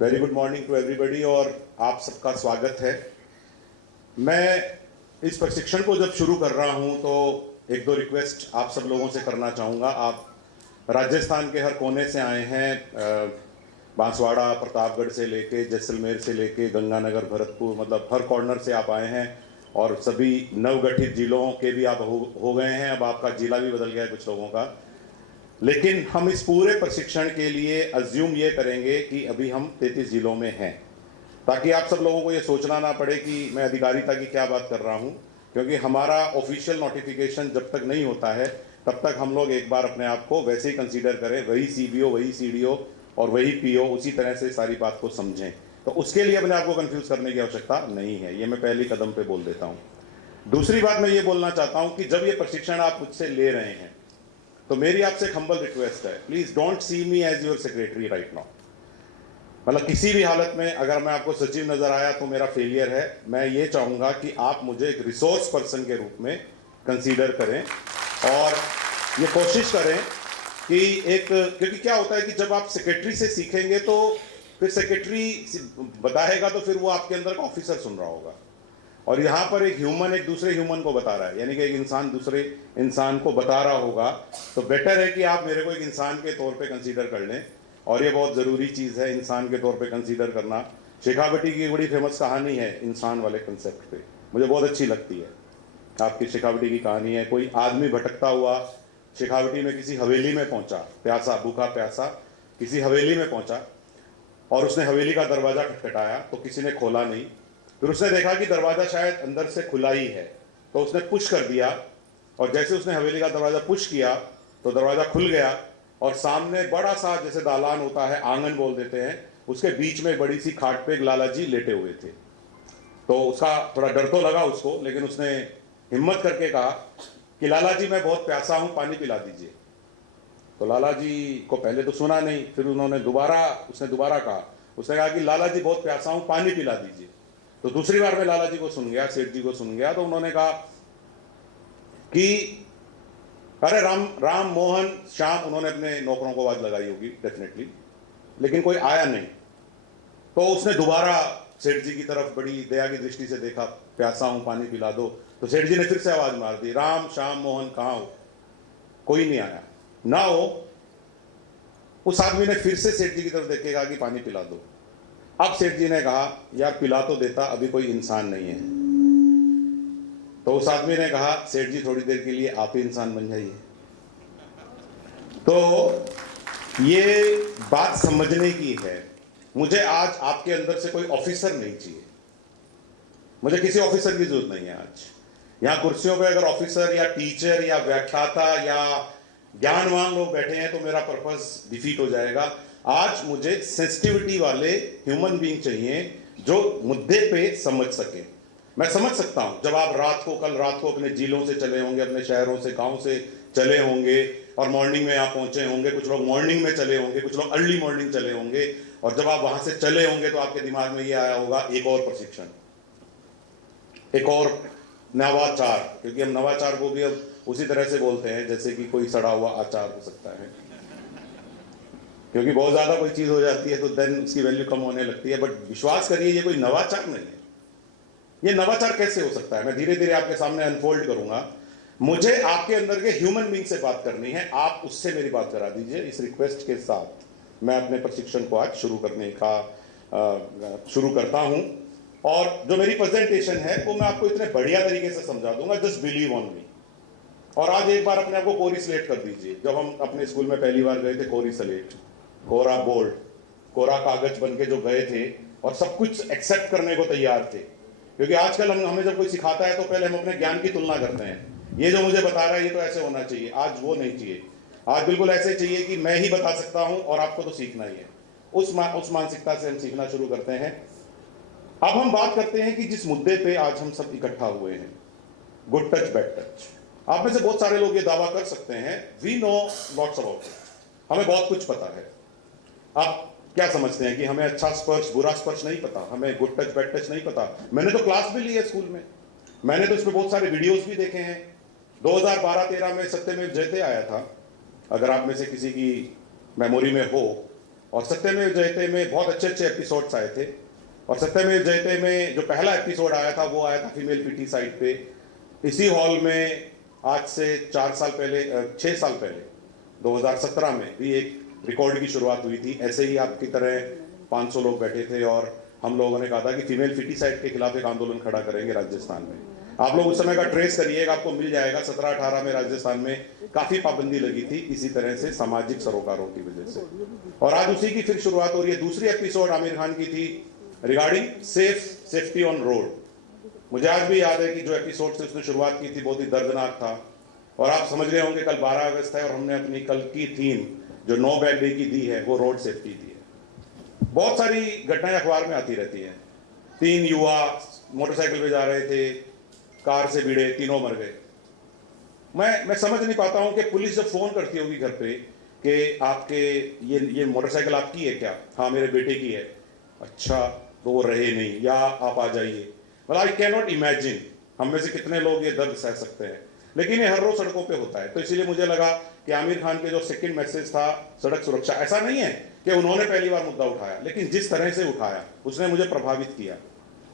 Very good morning to everybody और आप सबका स्वागत है। मैं इस प्रशिक्षण को जब शुरू कर रहा हूं तो एक दो रिक्वेस्ट आप सब लोगों से करना चाहूँगा। आप राजस्थान के हर कोने से आए हैं, बांसवाड़ा, प्रतापगढ़ से लेके जैसलमेर से लेके गंगानगर, भरतपुर, मतलब हर कॉर्नर से आप आए हैं और सभी नवगठित जिलों के भी आप हो गए हैं। अब आपका जिला भी बदल गया है कुछ लोगों का। लेकिन हम इस पूरे प्रशिक्षण के लिए अज्यूम ये करेंगे कि अभी हम 33 जिलों में हैं, ताकि आप सब लोगों को ये सोचना ना पड़े कि मैं अधिकारिता की क्या बात कर रहा हूँ, क्योंकि हमारा ऑफिशियल नोटिफिकेशन जब तक नहीं होता है तब तक हम लोग एक बार अपने आप को वैसे ही कंसीडर करें, वही सीबीओ, वही सीडीओ और वही पीओ, उसी तरह से सारी बात को समझें। तो उसके लिए अपने आप को कंफ्यूज करने की आवश्यकता नहीं है, ये मैं पहले कदम पे बोल देता हूँ। दूसरी बात मैं ये बोलना चाहता हूँ कि जब ये प्रशिक्षण आप मुझसे ले रहे हैं तो मेरी आपसे एक हम्बल रिक्वेस्ट है, please don't see me as your secretary right now. मतलब किसी भी हालत में अगर मैं आपको सचिव नजर आया तो मेरा फेलियर है। मैं ये चाहूंगा कि आप मुझे एक रिसोर्स पर्सन के रूप में कंसीडर करें और ये कोशिश करें कि क्योंकि क्या होता है कि जब आप सेक्रेटरी से सीखेंगे तो फिर सेक्रेटरी बताएगा तो फिर वो आपके अंदर का ऑफिसर सुन रहा होगा, और यहाँ पर एक ह्यूमन एक दूसरे ह्यूमन को बता रहा है, यानी कि एक इंसान दूसरे इंसान को बता रहा होगा। तो बेटर है कि आप मेरे को एक इंसान के तौर पे कंसीडर कर लें, और ये बहुत ज़रूरी चीज़ है इंसान के तौर पे कंसीडर करना। शेखावटी की बड़ी फेमस कहानी है इंसान वाले कंसेप्ट पे, मुझे बहुत अच्छी लगती है। आपकी शेखावटी की कहानी है, कोई आदमी भटकता हुआ शेखावटी में किसी हवेली में पहुंचा, प्यासा, भूखा प्यासा किसी हवेली में पहुंचा, और उसने हवेली का दरवाज़ा खटखटाया तो किसी ने खोला नहीं। फिर उसने देखा कि दरवाजा शायद अंदर से खुला ही है, तो उसने पुश कर दिया, और जैसे उसने हवेली का दरवाजा पुश किया तो दरवाजा खुल गया, और सामने बड़ा सा जैसे दालान होता है, आंगन बोल देते हैं, उसके बीच में बड़ी सी खाट पे एक लाला जी लेटे हुए थे। तो उसका थोड़ा डर तो लगा उसको, लेकिन उसने हिम्मत करके कहा कि लाला जी मैं बहुत प्यासा हूं, पानी पिला दीजिए। तो लाला जी को पहले तो सुना नहीं, फिर उसने दोबारा कहा, उसने कहा कि लाला जी बहुत प्यासा हूं, पानी पिला दीजिए। तो दूसरी बार में लाला जी को सुन गया, सेठ जी को सुन गया, तो उन्होंने कहा कि अरे राम मोहन श्याम, उन्होंने अपने नौकरों को आवाज लगाई होगी डेफिनेटली, लेकिन कोई आया नहीं। तो उसने दोबारा सेठ जी की तरफ बड़ी दया की दृष्टि से देखा, प्यासा हूं, पानी पिला दो। तो सेठ जी ने फिर से आवाज मार दी, राम श्याम मोहन कहाँ हो? कोई नहीं आया। ना हो, उस आदमी ने फिर से सेठ जी की तरफ देख के कहा कि पानी पिला दो। अब सेठ जी ने कहा यार पिला तो देता, अभी कोई इंसान नहीं है। तो उस आदमी ने कहा सेठ जी थोड़ी देर के लिए आप ही इंसान बन जाइए। तो ये बात समझने की है। मुझे आज आपके अंदर से कोई ऑफिसर नहीं चाहिए, मुझे किसी ऑफिसर की जरूरत नहीं है। आज यहां कुर्सियों पे अगर ऑफिसर या टीचर या व्याख्याता या ज्ञानवान लोग बैठे हैं तो मेरा पर्पस डिफीट हो जाएगा। आज मुझे सेंसिटिविटी वाले ह्यूमन बीइंग चाहिए जो मुद्दे पे समझ सके। मैं समझ सकता हूं जब आप कल रात को अपने जिलों से चले होंगे, अपने शहरों से, गांव से चले होंगे, और मॉर्निंग में आप पहुंचे होंगे। कुछ लोग मॉर्निंग में चले होंगे, कुछ लोग अर्ली मॉर्निंग चले होंगे, और जब आप वहां से चले होंगे तो आपके दिमाग में ये आया होगा एक और प्रशिक्षण, एक और नवाचार, क्योंकि हम नवाचार को भी अब उसी तरह से बोलते हैं जैसे कि कोई सड़ा हुआ आचार हो सकता है, क्योंकि बहुत ज्यादा कोई चीज हो जाती है तो देन उसकी वैल्यू कम होने लगती है। बट विश्वास करिए ये कोई नवाचार नहीं है। ये नवाचार कैसे हो सकता है, मैं धीरे धीरे आपके सामने अनफोल्ड करूंगा। मुझे आपके अंदर के ह्यूमन बीइंग से बात करनी है, आप उससे मेरी बात करा दीजिए। इस रिक्वेस्ट के साथ मैं अपने प्रशिक्षण को आज शुरू करता हूं, और जो मेरी प्रेजेंटेशन है वो मैं आपको इतने बढ़िया तरीके से समझा दूंगा, जस्ट बिलीव ऑन मी। और आज एक बार अपने आप को कोरी स्लेट कर दीजिए। जब हम अपने स्कूल में पहली बार गए थे, कोरी स्लेट, कोरा बोर्ड, कोरा कागज बन के जो गए थे और सब कुछ एक्सेप्ट करने को तैयार थे। क्योंकि आजकल हमें जब कोई सिखाता है तो पहले हम अपने ज्ञान की तुलना करते हैं, ये जो मुझे बता रहा है ये तो ऐसे होना चाहिए। आज वो नहीं चाहिए, आज बिल्कुल ऐसे चाहिए कि मैं ही बता सकता हूं और आपको तो सीखना ही है। उस मानसिकता से हम सीखना शुरू करते हैं। अब हम बात करते हैं कि जिस मुद्दे पे आज हम सब इकट्ठा हुए हैं, गुड टच बैड टच। आप में से बहुत सारे लोग ये दावा कर सकते हैं we know lots about it, हमें बहुत कुछ पता है। आप क्या समझते हैं कि हमें अच्छा स्पर्श बुरा स्पर्श नहीं पता, हमें गुड टच बैड टच नहीं पता? मैंने तो क्लास भी ली है स्कूल में, मैंने तो इसमें बहुत सारे वीडियोस भी देखे हैं। 2012-13 में सत्यमेव जयते आया था, अगर आप में से किसी की मेमोरी में हो और सत्यमेव जयते में बहुत अच्छे अच्छे एपिसोड्स आए थे। और सत्यमेव जयते में जो पहला एपिसोड आया था वो आया था फीमेल फिटीसाइड पे। इसी हॉल में आज से 4 साल पहले 6 साल पहले 2017 में भी एक रिकॉर्ड की शुरुआत हुई थी। ऐसे ही आपकी तरह 500 लोग बैठे थे और हम लोगों ने कहा था कि फीमेल फिटीसाइड के खिलाफ एक आंदोलन खड़ा करेंगे राजस्थान में। आप लोग उस समय का ट्रेस करिएगा, आपको मिल जाएगा। 17-18 में राजस्थान में काफी पाबंदी लगी थी इसी तरह से सामाजिक सरोकारों की वजह से। और आज उसी की फिर शुरुआत हो रही है। दूसरी एपिसोड आमिर खान की थी रिगार्डिंग सेफ्टी ऑन रोड। मुझे आज भी याद है कि जो एपिसोड से उसने शुरुआत की थी बहुत ही दर्दनाक था। और आप समझ रहे होंगे कल 12 अगस्त है और हमने अपनी कल की थीम जो नो बैग डे की दी है वो रोड सेफ्टी दी है। बहुत सारी घटनाएं अखबार में आती रहती हैं। 3 युवा मोटरसाइकिल पे जा रहे थे, कार से भिड़े, तीनों मर गए। मैं समझ नहीं पाता हूं कि पुलिस जब फोन करती होगी घर पे कि आपके ये मोटरसाइकिल आपकी है क्या? हाँ मेरे बेटे की है। अच्छा तो वो रहे नहीं, या आप आ जाइए। मतलब आई कैन नॉट इमेजिन हम में से कितने लोग ये दर्द सह सकते हैं। लेकिन ये हर रोज सड़कों पे होता है। तो इसीलिए मुझे लगा कि आमिर खान के जो सेकंड मैसेज था सड़क सुरक्षा, ऐसा नहीं है कि उन्होंने पहली बार मुद्दा उठाया, लेकिन जिस तरह से उठाया उसने मुझे प्रभावित किया।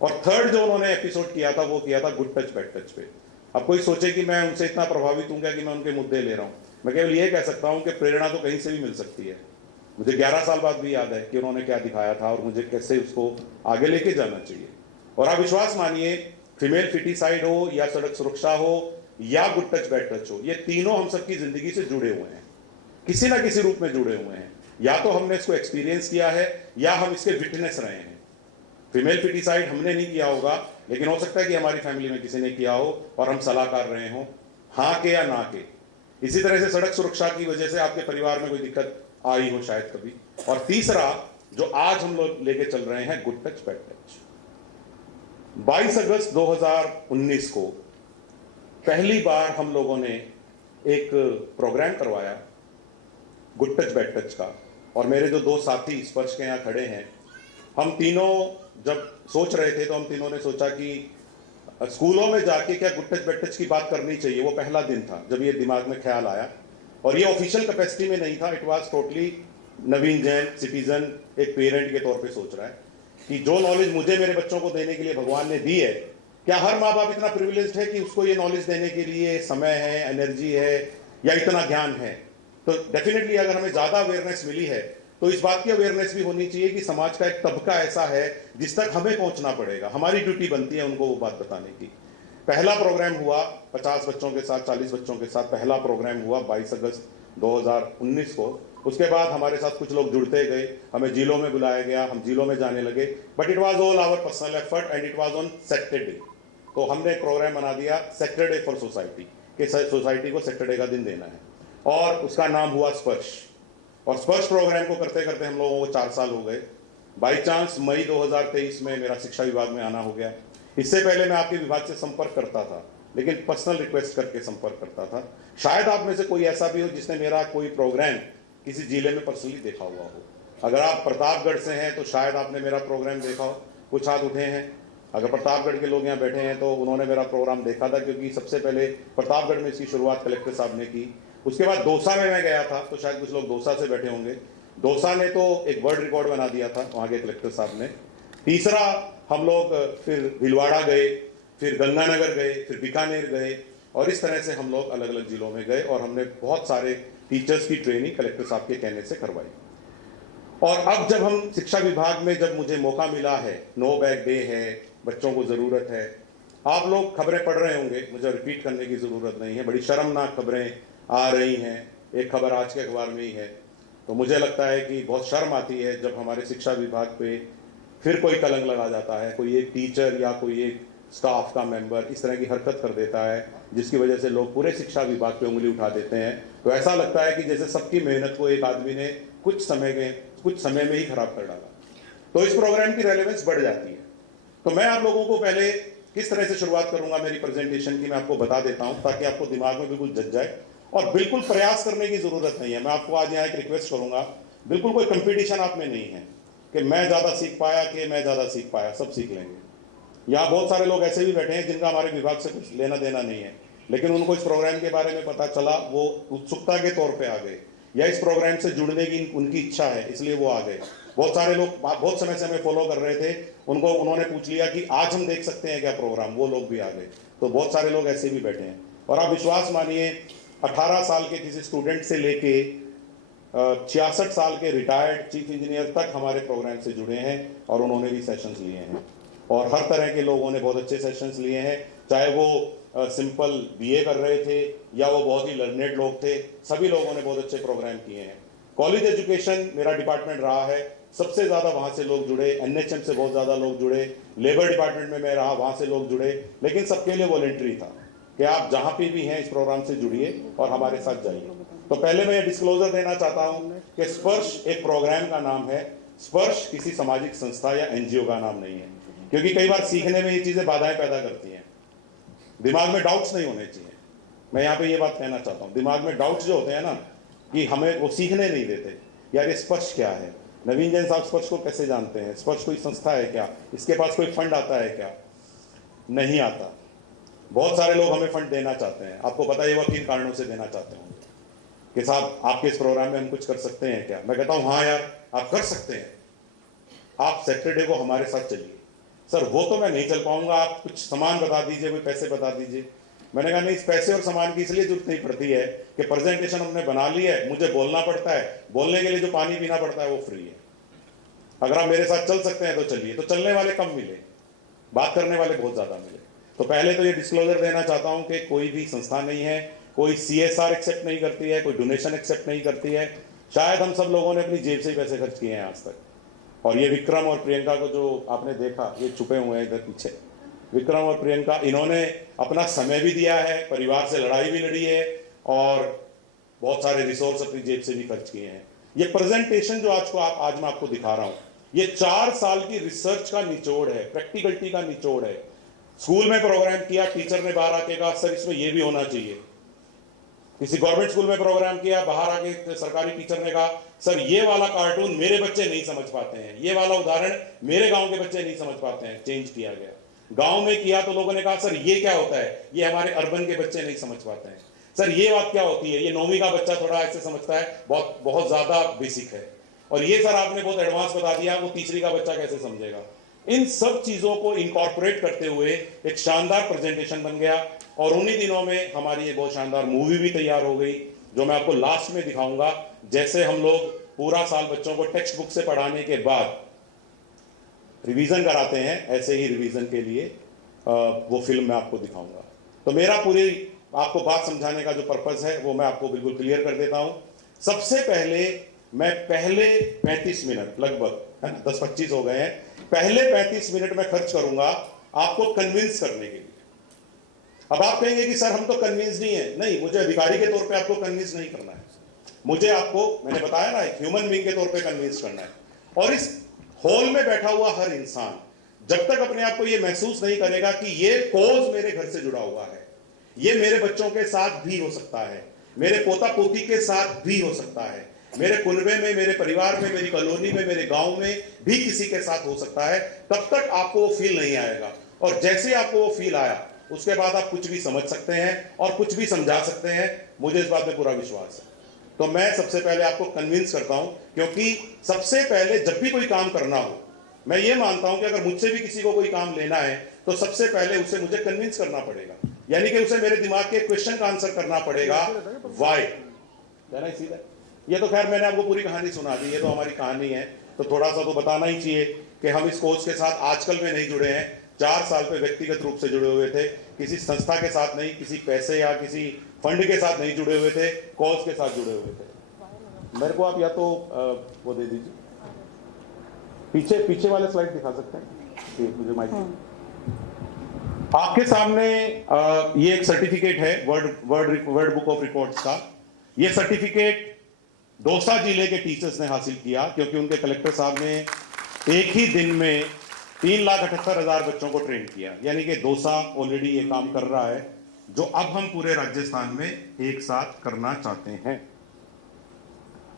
और थर्ड जो उन्होंने एपिसोड किया था वो किया था गुड टच बैड टच पे। अब कोई सोचे कि मैं उनसे इतना प्रभावित हूँ क्या कि मैं उनके मुद्दे ले रहा हूँ। मैं केवल ये कह सकता हूँ कि प्रेरणा तो कहीं से भी मिल सकती है। मुझे 11 साल बाद भी याद है कि उन्होंने क्या दिखाया था और मुझे कैसे उसको आगे लेके जाना चाहिए। और आप विश्वास मानिए, फीमेल फिटीसाइड हो या सड़क सुरक्षा हो या गुड टच बैड टच हो, ये तीनों हम सबकी जिंदगी से जुड़े हुए हैं, किसी ना किसी रूप में जुड़े हुए हैं। या तो हमने इसको एक्सपीरियंस किया है या हम इसके विटनेस रहे हैं। फीमेल फिटीसाइड हमने नहीं किया होगा, लेकिन हो सकता है कि हमारी फैमिली में किसी ने किया हो और हम सलाहकार रहे हो, हाँ के या ना के। इसी तरह से सड़क सुरक्षा की वजह से आपके परिवार में कोई दिक्कत आई हो शायद कभी। और तीसरा जो आज हम लोग लेके चल रहे हैं, गुड टच बैड टच। 22 अगस्त 2019 को पहली बार हम लोगों ने एक प्रोग्राम करवाया गुड टच बैड टच का। और मेरे जो 2 साथी स्पर्श के यहाँ खड़े हैं, हम तीनों जब सोच रहे थे तो हम तीनों ने सोचा कि स्कूलों में जाके क्या गुड टच बैड टच की बात करनी चाहिए। वो पहला दिन था जब ये दिमाग में ख्याल आया। और ये ऑफिशियल कैपेसिटी में नहीं था, it was totally Naveen Jain citizen, एक पेरेंट के तौर पे सोच रहा है कि जो नॉलेज मुझे मेरे बच्चों को देने के लिए भगवान ने दी है, क्या हर माँ बाप इतना प्रिविलेज्ड है कि उसको ये नॉलेज देने के लिए समय है, एनर्जी है या इतना ज्ञान है? तो डेफिनेटली अगर हमें ज्यादा अवेयरनेस मिली है तो इस बात की अवेयरनेस भी होनी चाहिए कि समाज का एक तबका ऐसा है जिस तक हमें पहुंचना पड़ेगा। हमारी ड्यूटी बनती है उनको वो बात बताने की। पहला प्रोग्राम हुआ 50 बच्चों के साथ, 40 बच्चों के साथ पहला प्रोग्राम हुआ 22 अगस्त 2019 को। उसके बाद हमारे साथ कुछ लोग जुड़ते गए, हमें जिलों में बुलाया गया, हम जिलों में जाने लगे। But it was all our personal effort and it was on Saturday. तो हमने एक प्रोग्राम बना दिया सैटरडे फॉर सोसाइटी, कि सोसाइटी को सैटरडे का दिन देना है, और उसका नाम हुआ स्पर्श। और स्पर्श प्रोग्राम को करते करते हम लोगों को 4 साल हो गए। बाई चांस मई 2023 में मेरा शिक्षा विभाग में आना हो गया। इससे पहले मैं आपके विभाग से संपर्क करता था, लेकिन पर्सनल रिक्वेस्ट करके संपर्क करता था। शायद आप में से कोई ऐसा भी हो जिसने मेरा कोई प्रोग्राम किसी जिले में पर्सनली देखा हुआ हो। अगर आप प्रतापगढ़ से हैं तो शायद आपने मेरा प्रोग्राम देखा हो। कुछ हाथ उठे हैं। अगर प्रतापगढ़ के लोग यहाँ बैठे हैं तो उन्होंने मेरा प्रोग्राम देखा था, क्योंकि सबसे पहले प्रतापगढ़ में इसकी शुरुआत कलेक्टर साहब ने की। उसके बाद दौसा में मैं गया था, तो शायद कुछ लोग दौसा से बैठे होंगे। दौसा ने तो एक वर्ल्ड रिकॉर्ड बना दिया था वहाँ के कलेक्टर साहब ने। तीसरा हम लोग फिर भीलवाड़ा गए, फिर गंगानगर गए, फिर बीकानेर गए, और इस तरह से हम लोग अलग अलग जिलों में गए और हमने बहुत सारे टीचर्स की ट्रेनिंग कलेक्टर साहब के कहने से करवाई। और अब जब हम शिक्षा विभाग में, जब मुझे मौका मिला है, नो बैग डे है, बच्चों को जरूरत है। आप लोग खबरें पढ़ रहे होंगे, मुझे रिपीट करने की जरूरत नहीं है, बड़ी शर्मनाक खबरें आ रही हैं। एक खबर आज के अखबार में ही है, तो मुझे लगता है कि बहुत शर्म आती है जब हमारे शिक्षा विभाग पे फिर कोई कलंक लगा जाता है, कोई एक टीचर या कोई एक स्टाफ का मेंबर इस तरह की हरकत कर देता है जिसकी वजह से लोग पूरे शिक्षा विभाग पे उंगली उठा देते हैं। तो ऐसा लगता है कि जैसे सबकी मेहनत को एक आदमी ने कुछ समय में ही खराब कर डाला। तो इस प्रोग्राम की रेलेवेंस बढ़ जाती है। तो मैं आप लोगों को पहले किस तरह से शुरुआत करूंगा मेरी प्रेजेंटेशन की, मैं आपको बता देता हूं ताकि आपको दिमाग में बिल्कुल जग जाए। और बिल्कुल प्रयास करने की जरूरत नहीं है। मैं आपको आज यहाँ एक रिक्वेस्ट करूंगा, बिल्कुल कोई कंपटीशन आप में नहीं है कि मैं ज्यादा सीख पाया कि मैं ज्यादा सीख पाया, सब सीख लेंगे। यहाँ बहुत सारे लोग ऐसे भी बैठे हैं जिनका हमारे विभाग से कुछ लेना देना नहीं है, लेकिन उनको इस प्रोग्राम के बारे में पता चला, वो उत्सुकता के तौर पे आ गए या इस प्रोग्राम से जुड़ने की उनकी इच्छा है, इसलिए वो आ गए। बहुत सारे लोग बहुत समय से हमें फॉलो कर रहे थे, उन्होंने पूछ लिया कि आज हम देख सकते हैं क्या प्रोग्राम, वो लोग भी आ गए। तो बहुत सारे लोग ऐसे भी बैठे हैं। और आप विश्वास मानिए, 18 साल के किसी स्टूडेंट से लेके 66 साल के रिटायर्ड चीफ इंजीनियर तक हमारे प्रोग्राम से जुड़े हैं और उन्होंने भी सेशंस लिए हैं। और हर तरह के लोगों ने बहुत अच्छे सेशंस लिए हैं, चाहे वो सिंपल बीए कर रहे थे या वो बहुत ही लर्नेड लोग थे, सभी लोगों ने बहुत अच्छे प्रोग्राम किए हैं। कॉलेज एजुकेशन मेरा डिपार्टमेंट रहा है, सबसे ज़्यादा वहाँ से लोग जुड़े, एनएचएम से बहुत ज़्यादा लोग जुड़े, लेबर डिपार्टमेंट में मैं रहा, वहाँ से लोग जुड़े, लेकिन सबके लिए वॉलेंट्री था कि आप जहाँ पे भी हैं इस प्रोग्राम से जुड़िए और हमारे साथ जाइए। तो पहले मैं ये डिस्क्लोजर देना चाहता हूँ कि स्पर्श एक प्रोग्राम का नाम है, स्पर्श किसी सामाजिक संस्था या एनजीओ का नाम नहीं है, क्योंकि कई बार सीखने में ये चीज़ें बाधाएं पैदा करती हैं। दिमाग में डाउट्स नहीं होने चाहिए, मैं यहाँ पे ये बात कहना चाहता हूँ। दिमाग में डाउट्स जो होते हैं ना, कि हमें वो सीखने नहीं देते, यार ये स्पर्श क्या है, नवीन जैन साहब स्पर्श को कैसे जानते हैं, स्पर्श कोई संस्था है क्या, इसके पास कोई फंड आता है क्या? नहीं आता। बहुत सारे लोग हमें फंड देना चाहते हैं, आपको पता है वो किन कारणों से देना चाहते होंगे कि साहब आपके इस प्रोग्राम में हम कुछ कर सकते हैं क्या? मैं कहता हूँ हाँ यार आप कर सकते हैं, आप सैटरडे को हमारे साथ चलिए। सर वो तो मैं नहीं चल पाऊंगा, आप कुछ सामान बता दीजिए, कोई पैसे बता दीजिए। मैंने कहा नहीं, इस पैसे और सामान की इसलिए जरूरत नहीं पड़ती है कि प्रेजेंटेशन हमने बना ली है, मुझे बोलना पड़ता है, बोलने के लिए जो पानी पीना पड़ता है वो फ्री है। अगर आप मेरे साथ चल सकते हैं तो चलिए। तो चलने वाले कम मिले, बात करने वाले बहुत ज्यादा मिले। तो पहले तो ये डिस्क्लोजर देना चाहता हूं कि कोई भी संस्था नहीं है, कोई CSR एक्सेप्ट नहीं करती है, कोई डोनेशन एक्सेप्ट नहीं करती है। शायद हम सब लोगों ने अपनी जेब से ही पैसे खर्च किए हैं आज तक। और ये विक्रम और प्रियंका को जो आपने देखा, ये छुपे हुए हैं इधर पीछे, विक्रम और प्रियंका, इन्होंने अपना समय भी दिया है, परिवार से लड़ाई भी लड़ी है और बहुत सारे रिसोर्स अपनी जेब से भी खर्च किए हैं। ये प्रेजेंटेशन जो आज मैं आपको दिखा रहा हूं, ये 4 साल की रिसर्च का निचोड़ है, प्रैक्टिकलिटी का निचोड़ है। स्कूल में प्रोग्राम किया, टीचर ने बाहर आके कहा सर इसमें ये भी होना चाहिए। किसी गवर्नमेंट स्कूल में प्रोग्राम किया, बाहर आके सरकारी टीचर ने कहा सर ये वाला कार्टून मेरे बच्चे नहीं समझ पाते हैं, ये वाला उदाहरण मेरे गांव के बच्चे नहीं समझ पाते हैं, चेंज किया गया। गांव में किया तो लोगों ने कहा सर ये क्या होता है, ये हमारे अर्बन के बच्चे नहीं समझ पाते हैं। सर ये बात क्या होती है, ये 9वीं का बच्चा थोड़ा ऐसे समझता है, बहुत बहुत ज्यादा बेसिक है। और ये सर आपने बहुत एडवांस बता दिया, वो तीसरी का बच्चा कैसे समझेगा। इन सब चीजों को इनकॉर्पोरेट करते हुए एक शानदार प्रेजेंटेशन बन गया। और उन्हीं दिनों में हमारी एक बहुत शानदार मूवी भी तैयार हो गई, जो मैं आपको लास्ट में दिखाऊंगा। जैसे हम लोग पूरा साल बच्चों को टेक्स्ट बुक से पढ़ाने के बाद रिवीजन कराते हैं, ऐसे ही रिवीजन के लिए वो फिल्म मैं आपको दिखाऊंगा। तो मेरा पूरी आपको बात समझाने का जो पर्पस है वो मैं आपको बिल्कुल क्लियर कर देता हूं। सबसे पहले मैं पहले 35 मिनट, लगभग 10-25 हो गए हैं, पहले 35 मिनट में खर्च करूंगा आपको कन्विंस करने के लिए। अब आप कहेंगे कि सर हम तो कन्विंस नहीं है। नहीं, मुझे अधिकारी के तौर पे आपको कन्विंस नहीं करना है, मुझे आपको, मैंने बताया ना, एक ह्यूमन बीइंग के तौर पे कन्विंस करना है। और इस हॉल में बैठा हुआ हर इंसान जब तक अपने आप को यह महसूस नहीं करेगा कि ये कॉज मेरे घर से जुड़ा हुआ है, ये मेरे बच्चों के साथ भी हो सकता है, मेरे पोता पोती के साथ भी हो सकता है, मेरे कुनबे में, मेरे परिवार में, मेरी कॉलोनी में, मेरे गांव में भी किसी के साथ हो सकता है, तब तक आपको वो फील नहीं आएगा। और जैसे ही आपको वो फील आया, उसके बाद आप कुछ भी समझ सकते हैं और कुछ भी समझा सकते हैं, मुझे इस बात में पूरा विश्वास है। तो मैं सबसे पहले आपको कन्विंस करता हूं, क्योंकि सबसे पहले जब भी कोई काम करना हो, मैं ये मानता हूं कि अगर मुझसे भी किसी को कोई काम लेना है तो सबसे पहले उसे मुझे कन्विंस करना पड़ेगा, यानी कि उसे मेरे दिमाग के क्वेश्चन का आंसर करना पड़ेगा, व्हाई। ये तो खैर मैंने आपको पूरी कहानी सुना दी, ये तो हमारी कहानी है, तो थोड़ा सा तो बताना ही चाहिए कि हम इस कोर्स के साथ आजकल में नहीं जुड़े हैं, 4 साल पे व्यक्तिगत रूप से जुड़े हुए थे, किसी संस्था के साथ नहीं, किसी पैसे या किसी फंड के साथ नहीं जुड़े हुए थे, कॉज के साथ जुड़े हुए थे। मेरे को आप या तो वो दे दीजिए, पीछे वाले स्लाइड दिखा सकते हैं, मुझे माइक। आपके सामने ये एक सर्टिफिकेट है वर्ल्ड बुक ऑफ रिकॉर्ड्स का। ये सर्टिफिकेट दौसा जिले के टीचर्स ने हासिल किया, क्योंकि उनके कलेक्टर साहब ने एक ही दिन में 3,78,000 बच्चों को ट्रेन किया, यानी कि दौसा ऑलरेडी ये काम कर रहा है, जो अब हम पूरे राजस्थान में एक साथ करना चाहते हैं।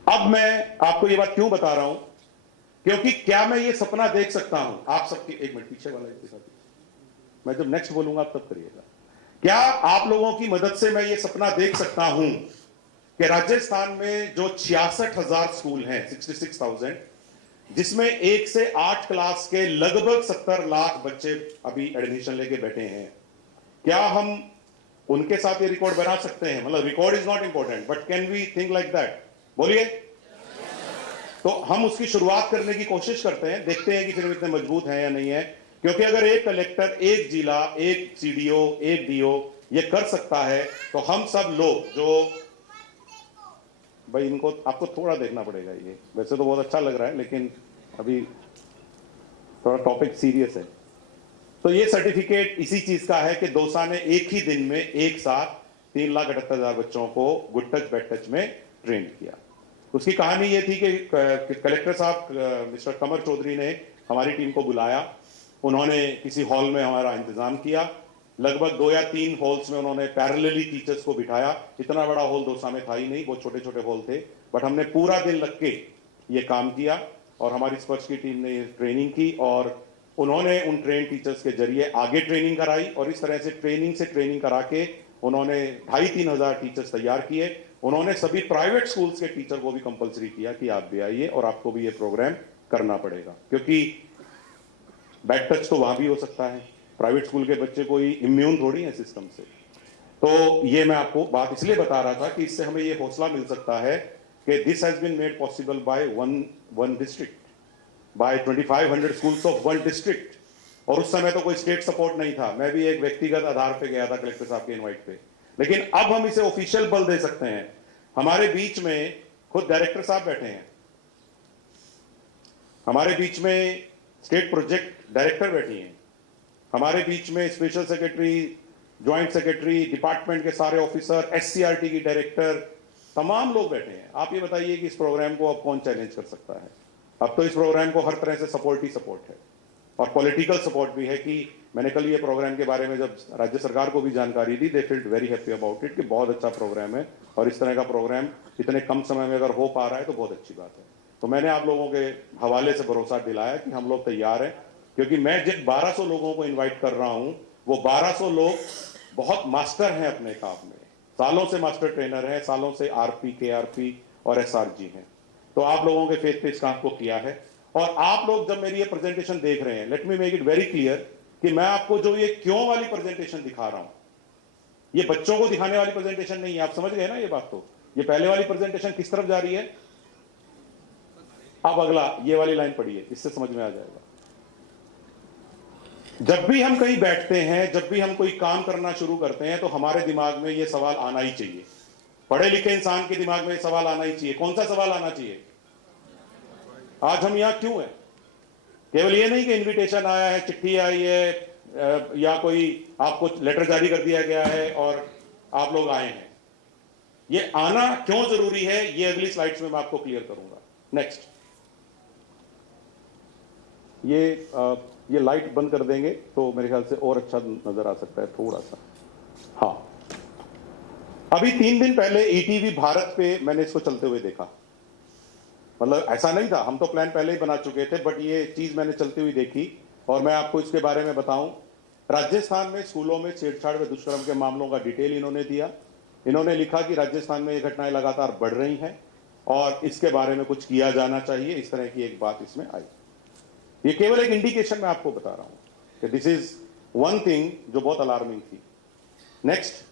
अब मैं आपको ये बात क्यों बता रहा हूं, क्योंकि क्या मैं ये सपना देख सकता हूं आप सबके, एक मिनट पीछे वाला एक साथ, मैं जब नेक्स्ट बोलूंगा तब करिएगा। क्या आप लोगों की मदद से मैं ये सपना देख सकता हूं कि राजस्थान में जो 66,000 स्कूल हैं, 66,000, जिसमें 1 से 8 क्लास के लगभग 70 लाख बच्चे अभी एडमिशन लेके बैठे हैं, क्या हम उनके साथ ये रिकॉर्ड बना सकते हैं? मतलब record is not important, but can we think like that? बोलिए। तो हम उसकी शुरुआत करने की कोशिश करते हैं, देखते हैं कि फिर इतने मजबूत हैं या नहीं है। क्योंकि अगर एक कलेक्टर, एक जिला, एक सीडीओ, एक डीओ ये कर सकता है, तो हम सब लोग जो, भाई इनको आपको थोड़ा देखना पड़ेगा। ये वैसे तो बहुत अच्छा लग रहा है, लेकिन अभी थोड़ा टॉपिक सीरियस है। तो ये सर्टिफिकेट इसी चीज का है कि दौसा ने एक ही दिन में एक साथ 3,78,000 बच्चों को गुड टच बैड टच में ट्रेन किया। उसकी कहानी ये थी कि कलेक्टर साहब मिस्टर कमर चौधरी ने हमारी टीम को बुलाया। उन्होंने किसी हॉल में हमारा इंतजाम किया। लगभग 2 या 3 हॉल्स में उन्होंने पैरेलली टीचर्स को बिठाया। इतना बड़ा हॉल दौसा में था ही नहीं, बहुत छोटे छोटे हॉल थे, बट हमने पूरा दिन लग के ये काम किया और हमारी स्पर्श की टीम ने ट्रेनिंग की और उन्होंने उन ट्रेन टीचर्स के जरिए आगे ट्रेनिंग कराई और इस तरह से ट्रेनिंग करा के उन्होंने 2,500-3 हजार टीचर्स तैयार किए। उन्होंने सभी प्राइवेट स्कूल्स के टीचर को भी कंपलसरी किया कि आप भी आइए और आपको भी ये प्रोग्राम करना पड़ेगा, क्योंकि बैड टच तो वहां भी हो सकता है। प्राइवेट स्कूल के बच्चे कोई इम्यून थोड़ी है सिस्टम से। तो ये मैं आपको बात इसलिए बता रहा था कि इससे हमें ये हौसला मिल सकता है कि this has been made possible by one district, by 2,500 schools of one district. और उस समय तो कोई स्टेट सपोर्ट नहीं था, मैं भी एक व्यक्तिगत आधार पे गया था कलेक्टर साहब के इनवाइट पे। लेकिन अब हम इसे ऑफिशियल बल दे सकते हैं। हमारे बीच में खुद डायरेक्टर साहब बैठे हैं, हमारे बीच में स्टेट प्रोजेक्ट डायरेक्टर बैठी हैं, हमारे बीच में special secretary, joint secretary, department के सारे ऑफिसर, एससीईआरटी की डायरेक्टर, तमाम लोग बैठे हैं। आप ये बताइए कि इस प्रोग्राम को अब कौन चैलेंज कर सकता है? अब तो इस प्रोग्राम को हर तरह से सपोर्ट ही सपोर्ट है और पॉलिटिकल सपोर्ट भी है। कि मैंने कल ये प्रोग्राम के बारे में जब राज्य सरकार को भी जानकारी दी, they field very happy about it कि बहुत अच्छा प्रोग्राम है और इस तरह का प्रोग्राम इतने कम समय में अगर हो पा रहा है तो बहुत अच्छी बात है। तो मैंने आप लोगों के हवाले से भरोसा दिलाया कि हम लोग तैयार हैं, क्योंकि मैं जिन 1200 लोगों को इन्वाइट कर रहा हूं वो 1200 लोग बहुत मास्टर हैं अपने काम में, सालों से मास्टर ट्रेनर हैं, सालों से आरपी, केआरपी और एसआरजी हैं। तो आप लोगों के फेथ पे इस काम को किया है। और आप लोग जब मेरी ये प्रेजेंटेशन देख रहे हैं, let me make it very clear कि मैं आपको जो ये क्यों वाली प्रेजेंटेशन दिखा रहा हूं, ये बच्चों को दिखाने वाली प्रेजेंटेशन नहीं है। आप समझ गए ना ये बात? तो ये पहले वाली प्रेजेंटेशन किस तरफ जा रही है? अब अगला ये वाली लाइन पढ़िए, इससे समझ में आ जाएगा। जब भी हम कहीं बैठते हैं, जब भी हम कोई काम करना शुरू करते हैं, तो हमारे दिमाग में ये सवाल आना ही चाहिए। पढ़े लिखे इंसान के दिमाग में ये सवाल आना ही चाहिए। कौन सा सवाल आना चाहिए? आज हम यहां क्यों हैं? केवल ये नहीं कि इनविटेशन आया है, चिट्ठी आई है या कोई आपको लेटर जारी कर दिया गया है और आप लोग आए हैं। ये आना क्यों जरूरी है, ये अगली स्लाइड्स में मैं आपको क्लियर करूंगा। नेक्स्ट, ये लाइट बंद कर देंगे तो मेरे ख्याल से और अच्छा नजर आ सकता है थोड़ा सा। हाँ, अभी 3 दिन पहले ईटीवी भारत पे मैंने इसको चलते हुए देखा। मतलब ऐसा नहीं था, हम तो प्लान पहले ही बना चुके थे, बट ये चीज मैंने चलती हुई देखी और मैं आपको इसके बारे में बताऊं। राजस्थान में स्कूलों में छेड़छाड़ व दुष्कर्म के मामलों का डिटेल इन्होंने दिया। इन्होंने लिखा कि राजस्थान में ये घटनाएं लगातार बढ़ रही हैं और इसके बारे में कुछ किया जाना चाहिए। इस तरह की एक बात इसमें आई। ये केवल एक इंडिकेशन मैं आपको बता रहा हूं कि दिस इज वन थिंग जो बहुत अलार्मिंग थी। नेक्स्ट,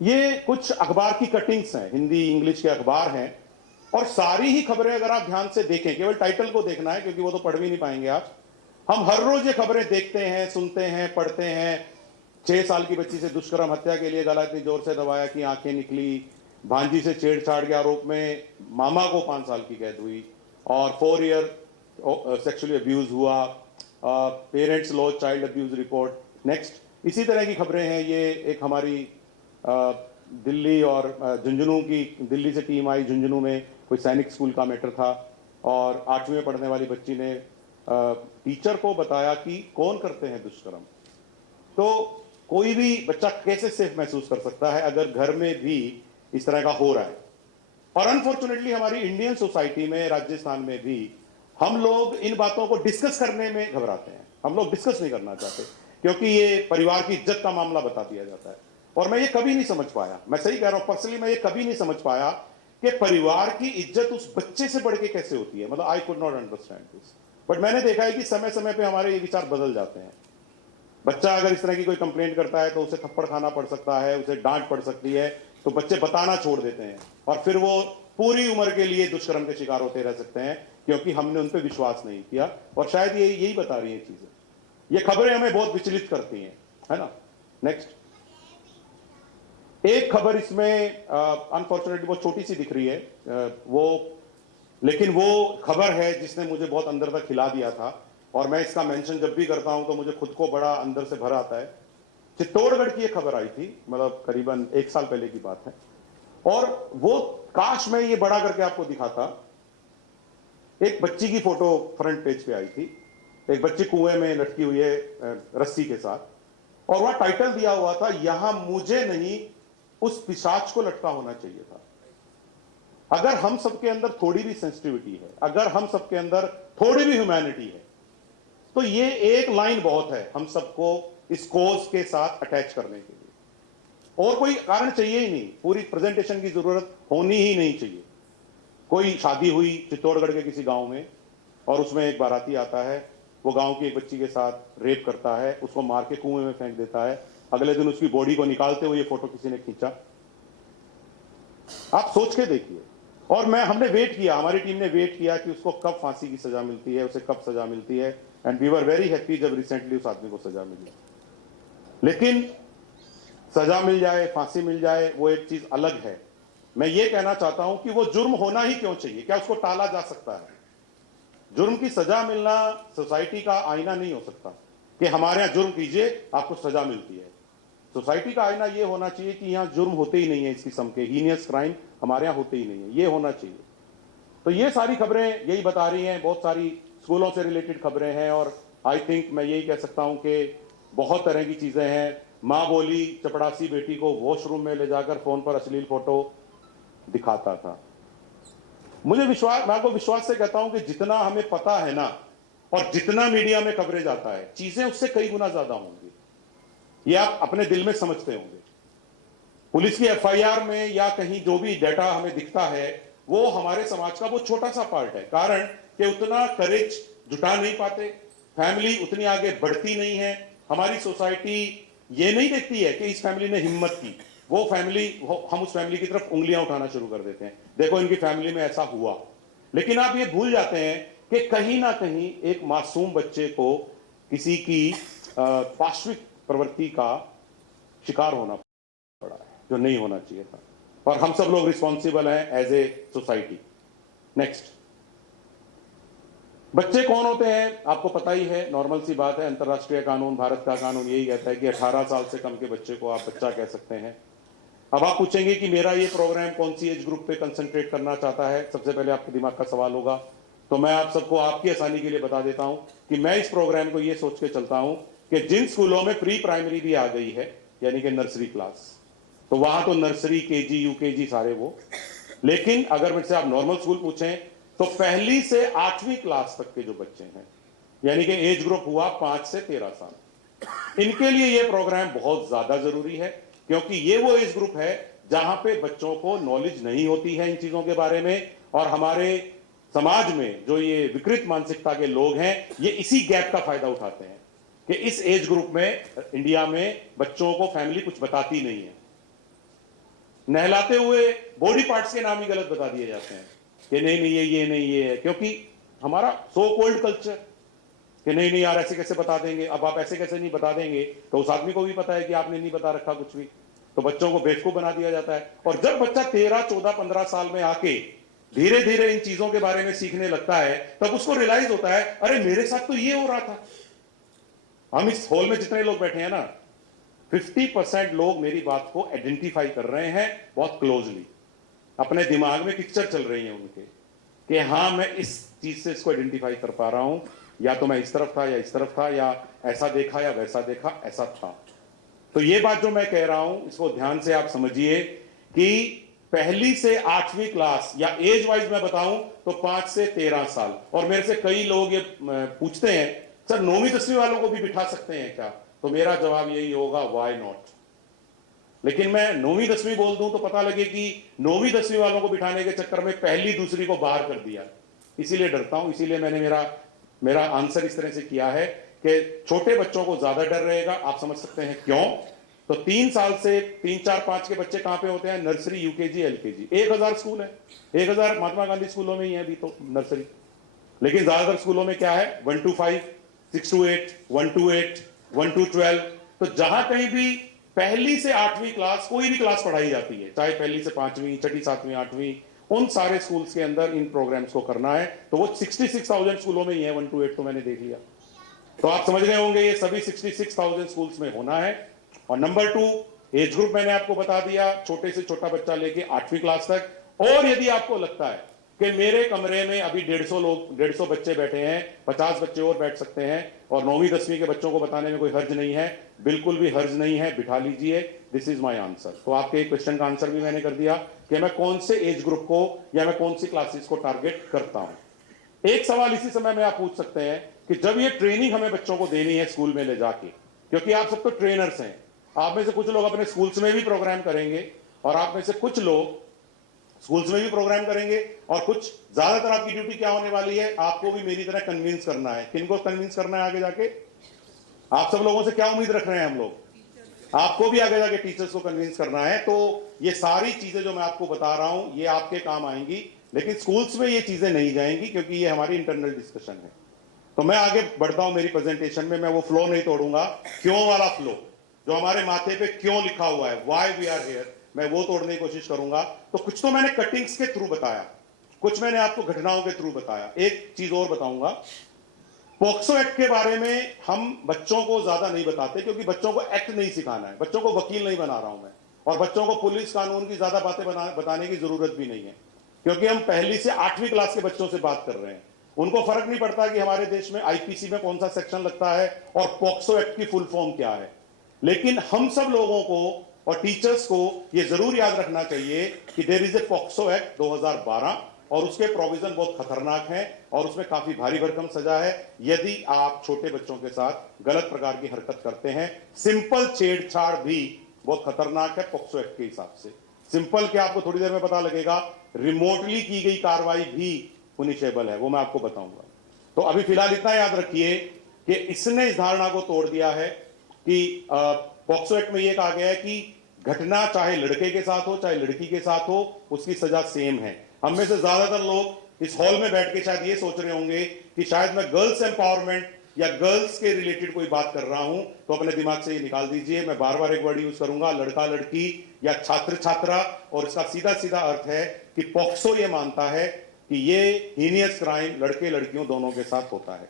ये कुछ अखबार की कटिंग्स हैं, हिंदी इंग्लिश के अखबार हैं और सारी ही खबरें अगर आप ध्यान से देखें, केवल टाइटल को देखना है क्योंकि वो तो पढ़ भी नहीं पाएंगे आज। हम हर रोज ये खबरें देखते हैं, सुनते हैं, पढ़ते हैं। 6 साल की बच्ची से दुष्कर्म, हत्या के लिए गला इतनी जोर से दबाया कि आंखें निकली, भांजी से छेड़छाड़ के आरोप में मामा को 5 साल की कैद हुई और 4 ईयर सेक्सुअली अब्यूज हुआ, parents law child abuse report. Next, इसी तरह की खबरें हैं। ये एक हमारी दिल्ली और झुंझुनू की, दिल्ली से टीम आई, झुंझुनू में कोई सैनिक स्कूल का मैटर था और 8वीं में पढ़ने वाली बच्ची ने टीचर को बताया कि कौन करते हैं दुष्कर्म। तो कोई भी बच्चा कैसे सेफ महसूस कर सकता है अगर घर में भी इस तरह का हो रहा है? और अनफॉर्चुनेटली हमारी इंडियन सोसाइटी में, राजस्थान में भी हम लोग इन बातों को डिस्कस करने में घबराते हैं। हम लोग डिस्कस नहीं करना चाहते क्योंकि ये परिवार की इज्जत का मामला बता दिया जाता है। और मैं ये कभी नहीं समझ पाया, मैं सही कह रहा हूं, पर्सनली मैं ये कभी नहीं समझ पाया कि परिवार की इज्जत उस बच्चे से बढ़ के कैसे होती है। मतलब I could not understand this. But मैंने देखा है कि समय समय पे हमारे ये विचार बदल जाते हैं। बच्चा अगर इस तरह की कोई कंप्लेंट करता है तो उसे थप्पड़ खाना पड़ सकता है, उसे डांट पड़ सकती है, तो बच्चे बताना छोड़ देते हैं और फिर वो पूरी उम्र के लिए दुष्कर्म के शिकार होते रह सकते हैं, क्योंकि हमने उन पर विश्वास नहीं किया। और शायद यही बता रही है चीजें। ये खबरें हमें बहुत विचलित करती हैं, है ना। नेक्स्ट, एक खबर इसमें अनफॉर्चुनेटली बहुत छोटी सी दिख रही है, लेकिन वो खबर है जिसने मुझे बहुत अंदर तक हिला दिया था, और मैं इसका मेंशन जब भी करता हूं तो मुझे खुद को बड़ा अंदर से भर आता है। चित्तौड़गढ़ की एक खबर आई थी, मतलब करीबन 1 साल पहले की बात है, और वो काश मैं ये बड़ा करके आपको दिखाता। एक बच्ची की फोटो फ्रंट पेज पे आई थी, एक बच्ची कुएं में लटकी हुई है रस्सी के साथ, और वह टाइटल दिया हुआ था, यहां मुझे नहीं उस पिशाच को लटका होना चाहिए था। अगर हम सबके अंदर थोड़ी भी सेंसिटिविटी है, अगर हम सबके अंदर थोड़ी भी ह्यूमैनिटी है, तो ये एक लाइन बहुत है हम सबको इस कोज के साथ अटैच करने के लिए। और कोई कारण चाहिए ही नहीं, पूरी प्रेजेंटेशन की जरूरत होनी ही नहीं चाहिए। कोई शादी हुई चित्तौड़गढ़ के किसी गांव में, और उसमें एक बाराती आता है, वो गांव की एक बच्ची के साथ रेप करता है, उसको मार के कुएं में फेंक देता है। अगले दिन उसकी बॉडी को निकालते हुए ये फोटो किसी ने खींचा। आप सोच के देखिए। और हमने वेट किया, हमारी टीम ने वेट किया कि उसको कब फांसी की सजा मिलती है, उसे कब सजा मिलती है, and we were very happy जब रिसेंटली उस आदमी को सजा मिली। लेकिन सजा मिल जाए, फांसी मिल जाए, वो एक चीज अलग है। मैं ये कहना चाहता हूं कि वो जुर्म होना ही क्यों चाहिए, क्या उसको टाला जा सकता है? जुर्म की सजा मिलना सोसाइटी का आईना नहीं हो सकता कि हमारे यहां जुर्म कीजिए आपको सजा मिलती है। सोसाइटी का आईना ये होना चाहिए कि यहां जुर्म होते ही नहीं है, इस किस्म के हीनियस क्राइम हमारे यहां होते ही नहीं है, ये होना चाहिए। तो ये सारी खबरें यही बता रही हैं, बहुत सारी स्कूलों से रिलेटेड खबरें हैं, और आई थिंक मैं यही कह सकता हूं कि बहुत तरह की चीजें हैं। मां बोली चपड़ासी बेटी को वॉशरूम में ले जाकर फोन पर अश्लील फोटो दिखाता था। मुझे विश्वास, मैं आपको विश्वास से कहता हूं कि जितना हमें पता है ना, और जितना मीडिया में कवरेज आता है, चीजें उससे कई गुना ज्यादा होंगी। ये आप अपने दिल में समझते होंगे। पुलिस की एफआईआर में या कहीं जो भी डेटा हमें दिखता है, वो हमारे समाज का वो छोटा सा पार्ट है। कारण कि उतना करेज जुटा नहीं पाते, फैमिली उतनी आगे बढ़ती नहीं है। हमारी सोसाइटी ये नहीं देखती है कि इस फैमिली ने हिम्मत की, वो फैमिली, हम उस फैमिली की तरफ उंगलियां उठाना शुरू कर देते हैं, देखो इनकी फैमिली में ऐसा हुआ। लेकिन आप ये भूल जाते हैं कि कहीं ना कहीं एक मासूम बच्चे को किसी की पाशविक प्रवृत्ति का शिकार होना पड़ा है, जो नहीं होना चाहिए था, और हम सब लोग रिस्पॉन्सिबल हैं एज ए सोसाइटी। नेक्स्ट, बच्चे कौन होते हैं आपको पता ही है, नॉर्मल सी बात है। अंतरराष्ट्रीय कानून, भारत का कानून यही कहता है कि 18 साल से कम के बच्चे को आप बच्चा कह सकते हैं। अब आप पूछेंगे कि मेरा ये प्रोग्राम कौन सी एज ग्रुप पे कंसंट्रेट करना चाहता है, सबसे पहले आपके दिमाग का सवाल होगा। तो मैं आप सबको आपकी आसानी के लिए बता देता हूं कि मैं इस प्रोग्राम को ये सोच के चलता हूं कि जिन स्कूलों में प्री प्राइमरी भी आ गई है, यानी कि नर्सरी क्लास, तो वहां तो नर्सरी, केजी, यूकेजी सारे वो, लेकिन अगर मुझसे आप नॉर्मल स्कूल पूछें तो 1ली से 8वीं क्लास तक के जो बच्चे हैं, यानी कि एज ग्रुप हुआ 5 से 13 साल, इनके लिए यह प्रोग्राम बहुत ज्यादा जरूरी है, क्योंकि ये वो एज ग्रुप है जहां पे बच्चों को नॉलेज नहीं होती है इन चीजों के बारे में। और हमारे समाज में जो ये विकृत मानसिकता के लोग हैं, ये इसी गैप का फायदा उठाते हैं कि इस एज ग्रुप में इंडिया में बच्चों को फैमिली कुछ बताती नहीं है। नहलाते हुए बॉडी पार्ट्स के नाम ही गलत बता दिए जाते हैं कि नहीं नहीं ये नहीं ये है, क्योंकि हमारा सो कोल्ड कल्चर कि नहीं नहीं यार ऐसे कैसे बता देंगे। अब आप ऐसे कैसे नहीं बता देंगे, तो उस आदमी को भी पता है कि आपने नहीं बता रखा कुछ भी, तो बच्चों को बेवकूफ बना दिया जाता है। और जब बच्चा 13, 14, 15 साल में आके धीरे धीरे इन चीजों के बारे में सीखने लगता है, तब उसको रियलाइज होता है, अरे मेरे साथ तो ये हो रहा था। हम इस हॉल में जितने लोग बैठे हैं ना, 50% लोग मेरी बात को आइडेंटिफाई कर रहे हैं बहुत क्लोजली, अपने दिमाग में पिक्चर चल रही है उनके कि हाँ मैं इस चीज से इसको आइडेंटिफाई कर पा रहा हूं, या तो मैं इस तरफ था या इस तरफ था, या ऐसा देखा या वैसा देखा, ऐसा था। तो ये बात जो मैं कह रहा हूं, इसको ध्यान से आप समझिए कि 1ली से 8वीं क्लास, या एज वाइज मैं बताऊं तो 5 से 13 साल। और मेरे से कई लोग ये पूछते हैं, सर 9वीं 10वीं वालों को भी बिठा सकते हैं क्या? तो मेरा जवाब यही होगा, व्हाई नॉट। लेकिन मैं 9वीं 10वीं बोल दूं तो पता लगे कि 9वीं 10वीं वालों को बिठाने के चक्कर में पहली दूसरी को बाहर कर दिया। इसीलिए डरता हूं, इसीलिए मैंने मेरा आंसर इस तरह से किया है कि छोटे बच्चों को ज्यादा डर रहेगा। आप समझ सकते हैं क्यों? तो 3 साल से 3, 4, 5 के बच्चे कहां पे होते हैं? Nursery, UKG, LKG. 1000 स्कूल है, 1000 महात्मा गांधी स्कूलों में ही है अभी तो नर्सरी। लेकिन ज्यादातर स्कूलों में क्या है? 1 to 5, 6 to 8, 1 to 8, 1 to 12। तो जहां कहीं भी पहली से 8वीं क्लास, कोई भी क्लास पढ़ाई जाती है, चाहे पहली से 5वीं, छठी, 7वीं, 8वीं, उन सारे स्कूल्स के अंदर इन प्रोग्राम्स को करना है। तो वो 66,000 स्कूलों में ही है, 1 to 8 तो मैंने देख लिया। तो आप समझ गए होंगे ये सभी 66,000 स्कूल्स में होना है। और नंबर 2, एज ग्रुप मैंने आपको बता दिया, छोटे से छोटा बच्चा लेके 8वीं क्लास तक। और यदि आपको लगता है कि मेरे कमरे में अभी 150 बच्चे बैठे हैं, 50 बच्चे और बैठ सकते हैं और 9वीं 10वीं के बच्चों को बताने में कोई हर्ज नहीं है, बिल्कुल भी हर्ज नहीं है, बिठा लीजिए। This is my answer. तो आपके क्वेश्चन का आंसर भी मैंने कर दिया कि मैं कौन से एज ग्रुप को या मैं कौन सी क्लासेस को टारगेट करता हूं। एक सवाल इसी समय में आप पूछ सकते हैं कि जब ये ट्रेनिंग हमें बच्चों को देनी है स्कूल में ले जाके, क्योंकि आप सब तो ट्रेनर्स हैं, आप में से कुछ लोग अपने स्कूल्स में भी प्रोग्राम करेंगे और आप में से कुछ लोग स्कूल्स में भी प्रोग्राम करेंगे, और कुछ ज्यादातर आपकी ड्यूटी क्या होने वाली है? आपको भी मेरी तरह कन्विंस करना है। किनको कन्विंस करना है आगे जाके? आप सब लोगों से क्या उम्मीद रख रहे हैं हम लोग? आपको भी आगे जाके टीचर्स को कन्विंस करना है। तो ये सारी चीजें जो मैं आपको बता रहा हूं ये आपके काम आएंगी, लेकिन स्कूल्स में ये चीजें नहीं जाएंगी क्योंकि ये हमारी इंटरनल डिस्कशन है। तो मैं आगे बढ़ता हूं मेरी प्रेजेंटेशन में, मैं वो फ्लो नहीं तोड़ूंगा, क्यों वाला फ्लो जो हमारे माथे पे क्यों लिखा हुआ है, व्हाई वी आर हियर, मैं वो तोड़ने की कोशिश करूंगा। तो कुछ तो मैंने कटिंग्स के थ्रू बताया, कुछ मैंने आपको घटनाओं के थ्रू बताया। एक चीज और बताऊंगा, पॉक्सो एक्ट के बारे में हम बच्चों को ज्यादा नहीं बताते क्योंकि बच्चों को एक्ट नहीं सिखाना है, बच्चों को वकील नहीं बना रहा हूं मैं, और बच्चों को पुलिस कानून की ज्यादा बातें बताने की जरूरत भी नहीं है, क्योंकि हम पहली से 8वीं क्लास के बच्चों से बात कर रहे हैं। उनको फर्क नहीं पड़ता कि हमारे देश में आईपीसी में कौन सा सेक्शन लगता है और पॉक्सो एक्ट की फुल फॉर्म क्या है। लेकिन हम सब लोगों को और टीचर्स को यह जरूर याद रखना चाहिए कि there is a POCSO act 2012 और उसके प्रोविजन बहुत खतरनाक हैं और उसमें काफी भारी भरकम सजा है यदि आप छोटे बच्चों के साथ गलत प्रकार की हरकत करते हैं। सिंपल छेड़छाड़ भी बहुत खतरनाक है पॉक्सो एक्ट के हिसाब से। सिंपल क्या, आपको थोड़ी देर में पता लगेगा, रिमोटली की गई कार्रवाई भी पुनिशेबल है, वो मैं आपको बताऊंगा। तो अभी फिलहाल इतना याद रखिए कि इसने इस धारणा को तोड़ दिया है कि पॉक्सो एक्ट में यह कहा गया है कि घटना चाहे लड़के के साथ हो चाहे लड़की के साथ हो, उसकी सजा सेम है। हम में से ज्यादातर लोग इस हॉल में बैठ के शायद ये सोच रहे होंगे कि शायद मैं गर्ल्स एम्पावरमेंट या गर्ल्स के रिलेटेड कोई बात कर रहा हूं, तो अपने दिमाग से ये निकाल दीजिए। मैं बार बार एक वर्ड यूज करूंगा, लड़का लड़की या छात्र छात्रा, और इसका सीधा सीधा अर्थ है कि पॉक्सो ये मानता है कि ये हीनियस क्राइम लड़के लड़कियों दोनों के साथ होता है।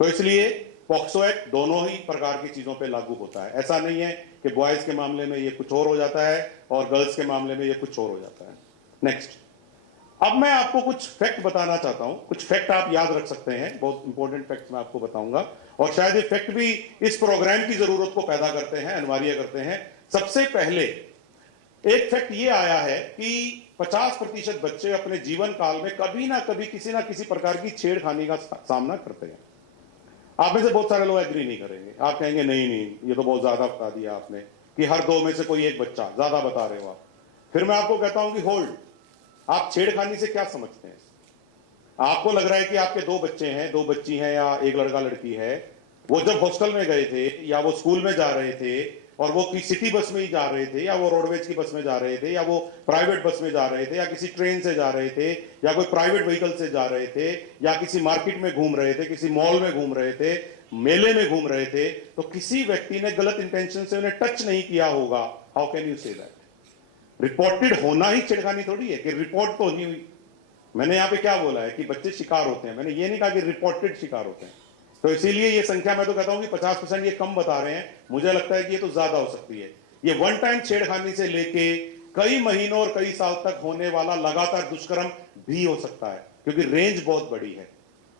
तो इसलिए पॉक्सो एक्ट दोनों ही प्रकार की चीजों पे लागू होता है। ऐसा नहीं है कि बॉयज के मामले में ये कुछ और हो जाता है और गर्ल्स के मामले में ये कुछ और हो जाता है। नेक्स्ट, अब मैं आपको कुछ फैक्ट बताना चाहता हूं, कुछ फैक्ट आप याद रख सकते हैं, बहुत इंपॉर्टेंट फैक्ट मैं आपको बताऊंगा, और शायद ये फैक्ट भी इस प्रोग्राम की जरूरत को पैदा करते हैं, अनिवार्य करते हैं। सबसे पहले एक फैक्ट ये आया है कि 50% बच्चे अपने जीवन काल में कभी ना कभी किसी ना किसी प्रकार की छेड़खानी का सामना करते हैं। आप में से बहुत सारे लोग एग्री नहीं करेंगे, आप कहेंगे नहीं नहीं ये तो बहुत ज्यादा बता दिया आपने कि हर 2 में से कोई एक बच्चा, ज्यादा बता रहे हो आप। फिर मैं आपको कहता हूं कि होल्ड, आप छेड़खानी से क्या समझते हैं? आपको लग रहा है कि आपके 2 बच्चे हैं, 2 बच्ची हैं या एक लड़का लड़की है, वो जब हॉस्टल में गए थे या वो स्कूल में जा रहे थे और वो किसी सिटी बस में ही जा रहे थे या वो रोडवेज की बस में जा रहे थे या वो प्राइवेट बस में जा रहे थे या किसी ट्रेन से जा रहे थे या कोई प्राइवेट व्हीकल से जा रहे थे या किसी मार्केट में घूम रहे थे, किसी मॉल में घूम रहे थे, मेले में घूम रहे थे, तो किसी व्यक्ति ने गलत इंटेंशन से उन्हें टच नहीं किया होगा। How can you say that? Reported होना ही छेड़खानी थोड़ी है कि रिपोर्ट तो नहीं हुई। मैंने यहां पे क्या बोला है कि बच्चे शिकार होते हैं, मैंने ये नहीं कहा कि रिपोर्टेड शिकार होते हैं। तो इसीलिए ये संख्या मैं तो कहता हूं कि 50% ये कम बता रहे हैं, मुझे लगता है कि ये तो ज्यादा हो सकती है। ये वन टाइम छेड़खानी से लेके कई महीनों और कई साल तक होने वाला लगातार दुष्कर्म भी हो सकता है, क्योंकि रेंज बहुत बड़ी है,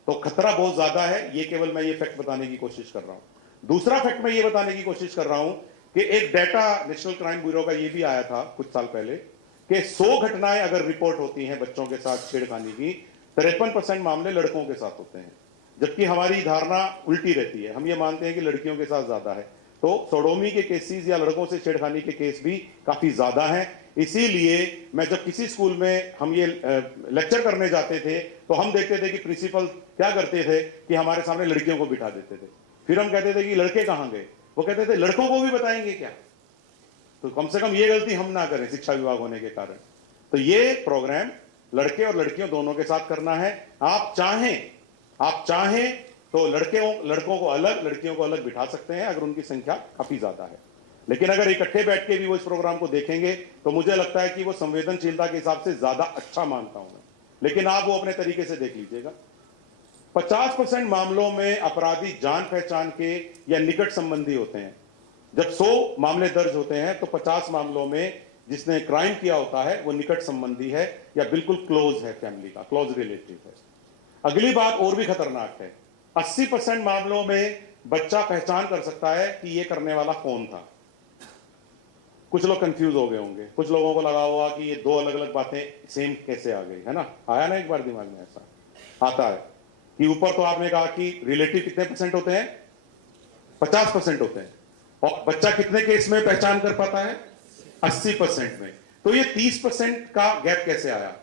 तो खतरा बहुत ज्यादा है। ये केवल मैं ये फैक्ट बताने की कोशिश कर रहा हूं। दूसरा फैक्ट मैं ये बताने की कोशिश कर रहा हूं कि एक डाटा नेशनल क्राइम ब्यूरो का ये भी आया था कुछ साल पहले कि 100 घटनाएं अगर रिपोर्ट होती हैं बच्चों के साथ छेड़खानी की, 53% मामले लड़कों के साथ होते हैं, जबकि हमारी धारणा उल्टी रहती है। हम ये मानते हैं कि लड़कियों के साथ ज्यादा है। तो सोडोमी के केसेस या लड़कों से छेड़खानी के केस भी काफी ज्यादा हैं। इसीलिए मैं जब किसी स्कूल में हम ये लेक्चर करने जाते थे तो हम देखते थे कि प्रिंसिपल क्या करते थे कि हमारे सामने लड़कियों को बिठा देते थे। फिर हम कहते थे कि लड़के कहां गए, वो कहते थे लड़कों को भी बताएंगे क्या। तो कम से कम ये गलती हम ना करें शिक्षा विभाग होने के कारण। तो ये प्रोग्राम लड़के और लड़कियों दोनों के साथ करना है। आप चाहें तो लड़कों को अलग, लड़कियों को अलग बिठा सकते हैं अगर उनकी संख्या काफी ज्यादा है। लेकिन अगर इकट्ठे बैठ के भी वो इस प्रोग्राम को देखेंगे तो मुझे लगता है कि वो संवेदनशीलता के हिसाब से ज्यादा अच्छा मानता हूं मैं। लेकिन आप वो अपने तरीके से देख लीजिएगा। 50% मामलों में अपराधी जान पहचान के या निकट संबंधी होते हैं। जब 100 मामले दर्ज होते हैं तो 50 मामलों में जिसने क्राइम किया होता है वो निकट संबंधी है या बिल्कुल क्लोज है, फैमिली का क्लोज रिलेटिव है। अगली बात और भी खतरनाक है। 80% मामलों में बच्चा पहचान कर सकता है कि ये करने वाला कौन था। कुछ लोग कंफ्यूज हो गए होंगे, कुछ लोगों को लगा हुआ कि ये दो अलग अलग बातें सेम कैसे आ गई, है ना। आया ना एक बार दिमाग में, ऐसा आता है कि ऊपर तो आपने कहा कि रिलेटिव कितने परसेंट होते हैं, 50% होते हैं, और बच्चा कितने केस में पहचान कर पाता है, 80% में। तो ये 30% का गैप कैसे आया।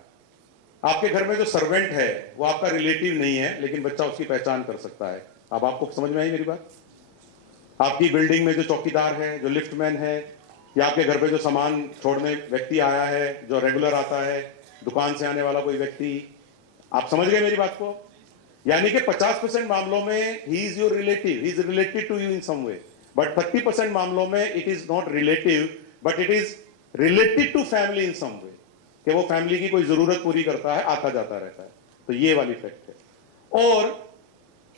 आपके घर में जो सर्वेंट है वो आपका रिलेटिव नहीं है लेकिन बच्चा उसकी पहचान कर सकता है। अब आपको समझ में आई मेरी बात। आपकी बिल्डिंग में जो चौकीदार है, जो लिफ्टमैन है, या आपके घर पे जो सामान छोड़ने व्यक्ति आया है, जो रेगुलर आता है, दुकान से आने वाला कोई व्यक्ति, आप समझ गए मेरी बात को। यानी कि 50% मामलों में he is your relative, he is related to you in some way, but 30% मामलों में it is not relative but it is related to family in some way, कि वो फैमिली की कोई जरूरत पूरी करता है, आता जाता रहता है। तो ये वाली फैक्ट है। और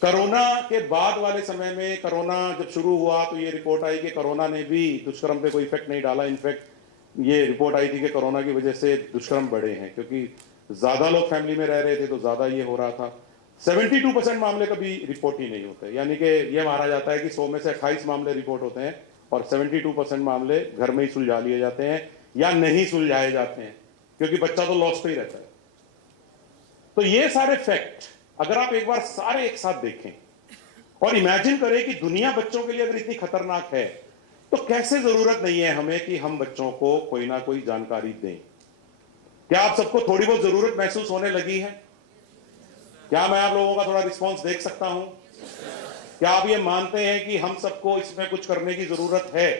कोरोना के बाद वाले समय में, कोरोना जब शुरू हुआ तो ये रिपोर्ट आई कि कोरोना ने भी दुष्कर्म पे कोई इफेक्ट नहीं डाला। इनफैक्ट ये रिपोर्ट आई थी कि कोरोना की वजह से दुष्कर्म बढ़े हैं, क्योंकि ज्यादा लोग फैमिली में रह रहे थे तो ज्यादा ये हो रहा था। 72% मामले कभी रिपोर्ट ही नहीं होते, यानी कि ये माना जाता है कि 100 में से 28 मामले रिपोर्ट होते हैं और 72% मामले घर में ही सुलझा लिए जाते हैं या नहीं सुलझाए जाते हैं, क्योंकि बच्चा तो लॉस पे ही रहता है। तो ये सारे फैक्ट अगर आप एक बार सारे एक साथ देखें और इमेजिन करें कि दुनिया बच्चों के लिए अगर इतनी खतरनाक है तो कैसे जरूरत नहीं है हमें कि हम बच्चों को कोई ना कोई जानकारी दें। क्या आप सबको थोड़ी बहुत जरूरत महसूस होने लगी है? क्या मैं आप लोगों का थोड़ा रिस्पॉन्स देख सकता हूं? क्या आप ये मानते हैं कि हम सबको इसमें कुछ करने की जरूरत है?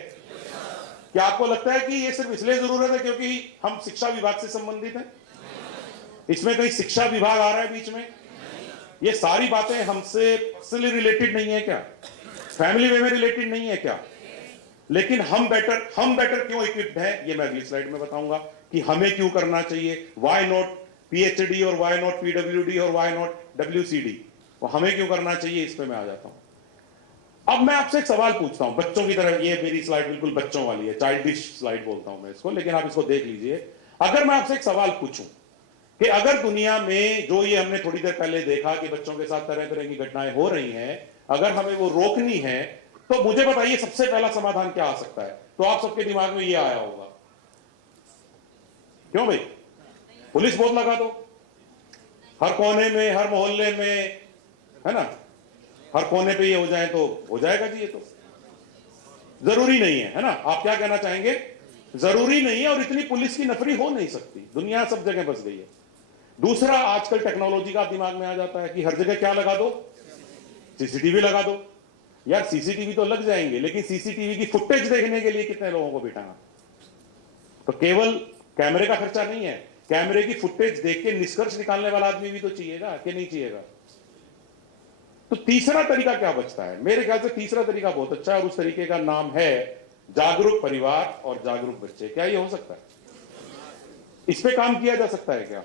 क्या आपको लगता है कि ये सिर्फ इसलिए जरूरत है क्योंकि हम शिक्षा विभाग से संबंधित हैं? इसमें कहीं शिक्षा विभाग आ रहा है बीच में? ये सारी बातें हमसे पर्सनली रिलेटेड नहीं है क्या? फैमिली वे में रिलेटेड नहीं है क्या? लेकिन हम बेटर क्यों इक्विप्ड है, ये मैं अगली स्लाइड में बताऊंगा कि हमें क्यों करना चाहिए। वाई नॉट पीएचडी और वाई नॉट पीडब्ल्यूडी और वाई नॉट डब्ल्यूसीडी, वो हमें क्यों करना चाहिए, इस पे मैं आ जाता हूं। अब मैं आपसे एक सवाल पूछता हूं बच्चों की तरह। ये मेरी स्लाइड बिल्कुल बच्चों वाली है, चाइल्डिश स्लाइड बोलता हूं मैं इसको, लेकिन आप इसको देख लीजिए। अगर मैं आपसे एक सवाल पूछूं कि अगर दुनिया में जो ये हमने थोड़ी देर पहले देखा कि बच्चों के साथ तरह तरह की घटनाएं हो रही हैं, अगर हमें वो रोकनी है तो मुझे बताइए सबसे पहला समाधान क्या आ सकता है? तो आप सबके दिमाग में ये आया होगा, क्यों भाई? पुलिस बोर्ड लगा दो हर कोने में, हर मोहल्ले में, है ना, हर कोने पे ये हो जाए तो हो जाएगा जी। ये तो जरूरी नहीं है ना? आप क्या कहना चाहेंगे? जरूरी नहीं है, और इतनी पुलिस की नफरी हो नहीं सकती। दुनिया सब जगह बस गई है। दूसरा, आजकल टेक्नोलॉजी का दिमाग में आ जाता है कि हर जगह क्या लगा दो, सीसीटीवी लगा दो। यार सीसीटीवी तो लग जाएंगे, लेकिन सीसीटीवी की फुटेज देखने के लिए कितने लोगों को बिठाना? तो केवल कैमरे का खर्चा नहीं है, कैमरे की फुटेज देख के निष्कर्ष निकालने वाला आदमी भी तो चाहिएगा कि नहीं चाहिएगा? तो तीसरा तरीका क्या बचता है? मेरे ख्याल से तीसरा तरीका बहुत अच्छा है, और उस तरीके का नाम है जागरूक परिवार और जागरूक बच्चे। क्या ये हो सकता है? इस पे काम किया जा सकता है क्या?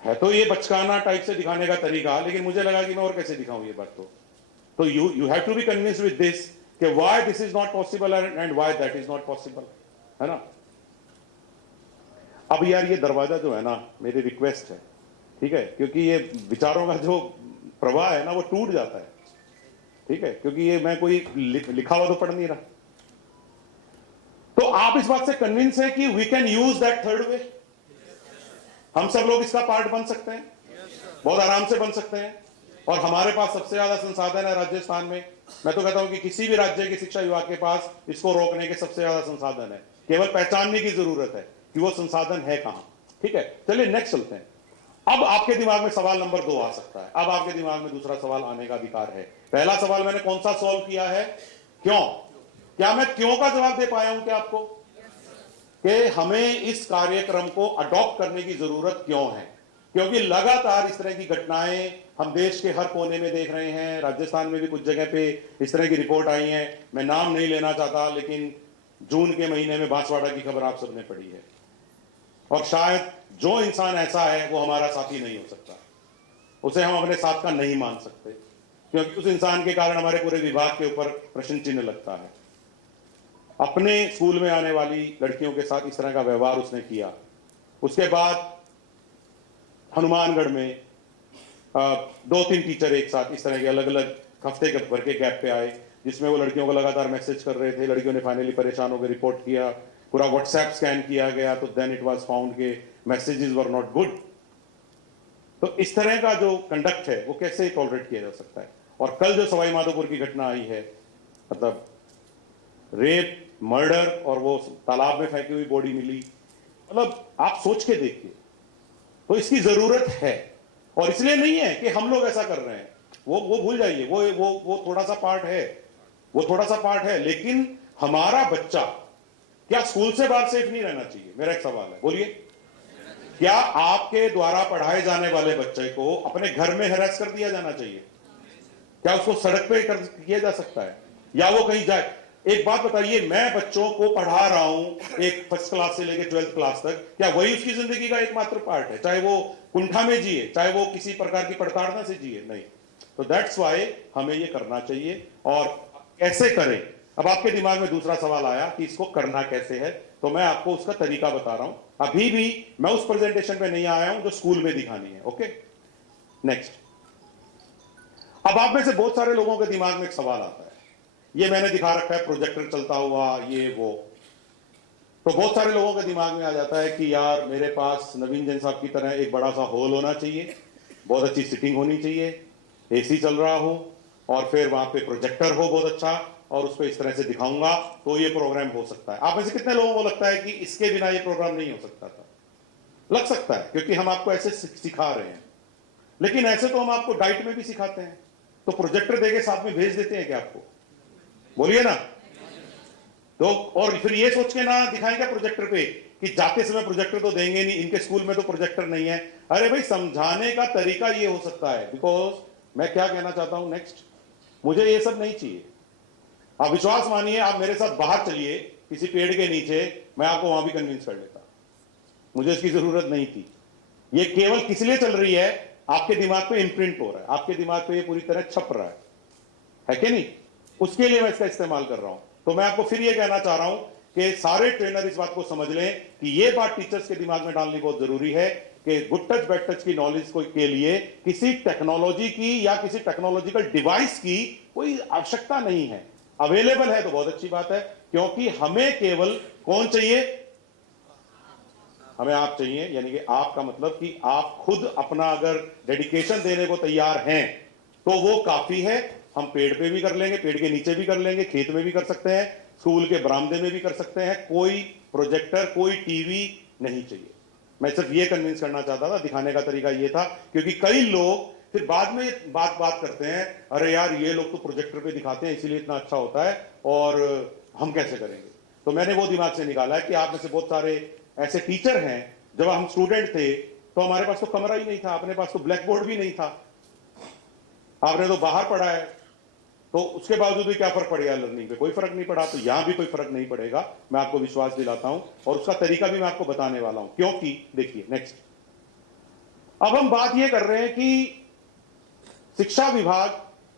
है तो ये बचकाना टाइप से दिखाने का तरीका, लेकिन मुझे लगा कि मैं और कैसे दिखाऊं ये बात। तो you have to be convince with this कि why this is not possible and why that is not possible, है ना। अब यार ये दरवाजा जो है ना, मेरी रिक्वेस्ट है, ठीक है, क्योंकि ये विचारों का जो प्रवाह है ना वो टूट जाता है, ठीक है, क्योंकि ये मैं कोई लिखा हुआ तो पढ़ नहीं रहा। तो आप इस बात से कन्विंस है कि we can use that third way? हम सब लोग इसका पार्ट बन सकते हैं, बहुत आराम से बन सकते हैं। और हमारे पास सबसे ज्यादा संसाधन है राजस्थान में। मैं तो कहता हूं कि किसी भी राज्य के शिक्षा विभाग के पास इसको रोकने के सबसे ज्यादा संसाधन है, केवल पहचानने की जरूरत है कि वो संसाधन है कहां। ठीक है, चलिए नेक्स्ट चलते हैं। अब आपके दिमाग में सवाल नंबर 2 आ सकता है। अब आपके दिमाग में दूसरा सवाल आने का अधिकार है। पहला सवाल मैंने कौन सा सॉल्व किया है? क्यों? क्या मैं क्यों का जवाब दे पाया हूं क्या आपको? कि हमें इस कार्यक्रम को अडॉप्ट करने की जरूरत क्यों है? क्योंकि लगातार इस तरह की घटनाएं हम देश के हर कोने में देख रहे हैं। राजस्थान में भी कुछ जगह पे इस तरह की रिपोर्ट आई है। मैं नाम नहीं लेना चाहता, लेकिन जून के महीने में बांसवाड़ा की खबर आप सबने पढ़ी है। और शायद जो इंसान ऐसा है वो हमारा साथी नहीं हो सकता, उसे हम अपने साथ का नहीं मान सकते, क्योंकि उस इंसान के कारण हमारे पूरे विभाग के ऊपर प्रश्न चिन्ह लगता है। अपने स्कूल में आने वाली लड़कियों के साथ इस तरह का व्यवहार उसने किया। उसके बाद हनुमानगढ़ में 2-3 टीचर एक साथ इस तरह के अलग अलग हफ्ते के भर के गैप पे आए, जिसमें वो लड़कियों को लगातार मैसेज कर रहे थे। लड़कियों ने फाइनली परेशान होकर रिपोर्ट किया, पूरा व्हाट्सएप स्कैन किया गया, तो देन इट वाज फाउंड के मैसेजेस वर नॉट गुड। तो इस तरह का जो कंडक्ट है वो कैसे टॉलरेट किया जा सकता है? और कल जो सवाई माधोपुर की घटना आई है, मतलब रेप, मर्डर और वो तालाब में फेंकी हुई बॉडी मिली, मतलब आप सोच के देखिए। तो इसकी जरूरत है, और इसलिए नहीं है कि हम लोग ऐसा कर रहे हैं, वो भूल जाइए। वो थोड़ा सा पार्ट है, वो थोड़ा सा पार्ट है, लेकिन हमारा बच्चा क्या स्कूल से बाहर सेफ नहीं रहना चाहिए? मेरा एक सवाल है, बोलिए। क्या आपके द्वारा पढ़ाए जाने वाले बच्चे को अपने घर में हैरेस कर दिया जाना चाहिए? क्या उसको सड़क पे किया जा सकता है, या वो कहीं जाए? एक बात बताइए, मैं बच्चों को पढ़ा रहा हूं एक फर्स्ट क्लास से लेकर 12th क्लास तक, क्या वही उसकी जिंदगी का एकमात्र पार्ट है? चाहे वो कुंठा में जिए, चाहे वो किसी प्रकार की प्रताड़ना से जिए, नहीं। तो दैट्स वाई हमें ये करना चाहिए। और कैसे करें? अब आपके दिमाग में दूसरा सवाल आया कि इसको करना कैसे है, तो मैं आपको उसका तरीका बता रहा हूं। अभी भी मैं उस प्रेजेंटेशन पे नहीं आया हूं जो स्कूल में दिखानी है। Okay, next. अब आप में से बहुत सारे लोगों के दिमाग में एक सवाल आता है, ये मैंने दिखा रखा है प्रोजेक्टर चलता हुआ, ये वो। तो बहुत सारे लोगों के दिमाग में आ जाता है कि यार मेरे पास नवीन जैन साहब की तरह एक बड़ा सा हॉल होना चाहिए, बहुत अच्छी सिटिंग होनी चाहिए, एसी चल रहा हो, और फिर वहां पे प्रोजेक्टर हो बहुत अच्छा, और उस पर इस तरह से दिखाऊंगा तो ये प्रोग्राम हो सकता है। आप में से कितने लोगों को लगता है कि इसके बिना ये प्रोग्राम नहीं हो सकता था? लग सकता है, क्योंकि हम आपको ऐसे सिखा रहे हैं। लेकिन ऐसे तो हम आपको डाइट में भी सिखाते हैं, तो प्रोजेक्टर देके साथ में भेज देते हैं क्या आपको? बोलिए ना। तो और फिर ये सोच के ना दिखाएंगे प्रोजेक्टर पे कि जाते समय प्रोजेक्टर तो देंगे नहीं, इनके स्कूल में तो प्रोजेक्टर नहीं है। अरे भाई, समझाने का तरीका ये हो सकता है। बिकॉज मैं क्या कहना चाहता हूं, नेक्स्ट, मुझे ये सब नहीं चाहिए। आप विश्वास मानिए, आप मेरे साथ बाहर चलिए किसी पेड़ के नीचे, मैं आपको वहां भी कन्विंस कर लेता। मुझे इसकी जरूरत नहीं थी। ये केवल किस लिए चल रही है? आपके दिमाग पे इंप्रिंट हो रहा है, आपके दिमाग पे ये पूरी तरह छप रहा है कि नहीं? उसके लिए मैं इसका इस्तेमाल कर रहा हूं। तो मैं आपको फिर ये कहना चाह रहा हूं कि सारे ट्रेनर इस बात को समझ लें कि ये बात टीचर्स के दिमाग में डालनी बहुत जरूरी है कि गुड टच बैड टच की नॉलेज को के लिए किसी टेक्नोलॉजी की या किसी टेक्नोलॉजिकल डिवाइस की कोई आवश्यकता नहीं है। अवेलेबल है तो बहुत अच्छी बात है, क्योंकि हमें केवल कौन चाहिए? हमें आप चाहिए। यानी कि आपका मतलब कि आप खुद अपना अगर डेडिकेशन देने को तैयार हैं तो वो काफी है। हम पेड़ पे भी कर लेंगे, पेड़ के नीचे भी कर लेंगे, खेत में भी कर सकते हैं, स्कूल के बरामदे में भी कर सकते हैं। कोई प्रोजेक्टर, कोई टीवी नहीं चाहिए। मैं सिर्फ ये कन्विंस करना चाहता था, दिखाने का तरीका ये था, क्योंकि कई लोग फिर बाद में बात करते हैं, अरे यार ये लोग तो प्रोजेक्टर पे दिखाते हैं इसीलिए इतना अच्छा होता है, और हम कैसे करेंगे? तो मैंने वो दिमाग से निकाला है कि आप में से बहुत सारे ऐसे टीचर हैं, जब हम स्टूडेंट थे तो हमारे पास तो कमरा ही नहीं था, अपने पास तो ब्लैक बोर्ड भी नहीं था, आपने तो बाहर पढ़ा है, तो उसके बावजूद भी क्या फर्क पड़ेगा? लर्निंग पे कोई फर्क नहीं पड़ा। तो यहां भी कोई फर्क नहीं पड़ेगा, मैं आपको विश्वास दिलाता हूं, और उसका तरीका भी मैं आपको बताने वाला हूं। क्योंकि देखिए, नेक्स्ट, अब हम बात यह कर रहे हैं कि शिक्षा विभाग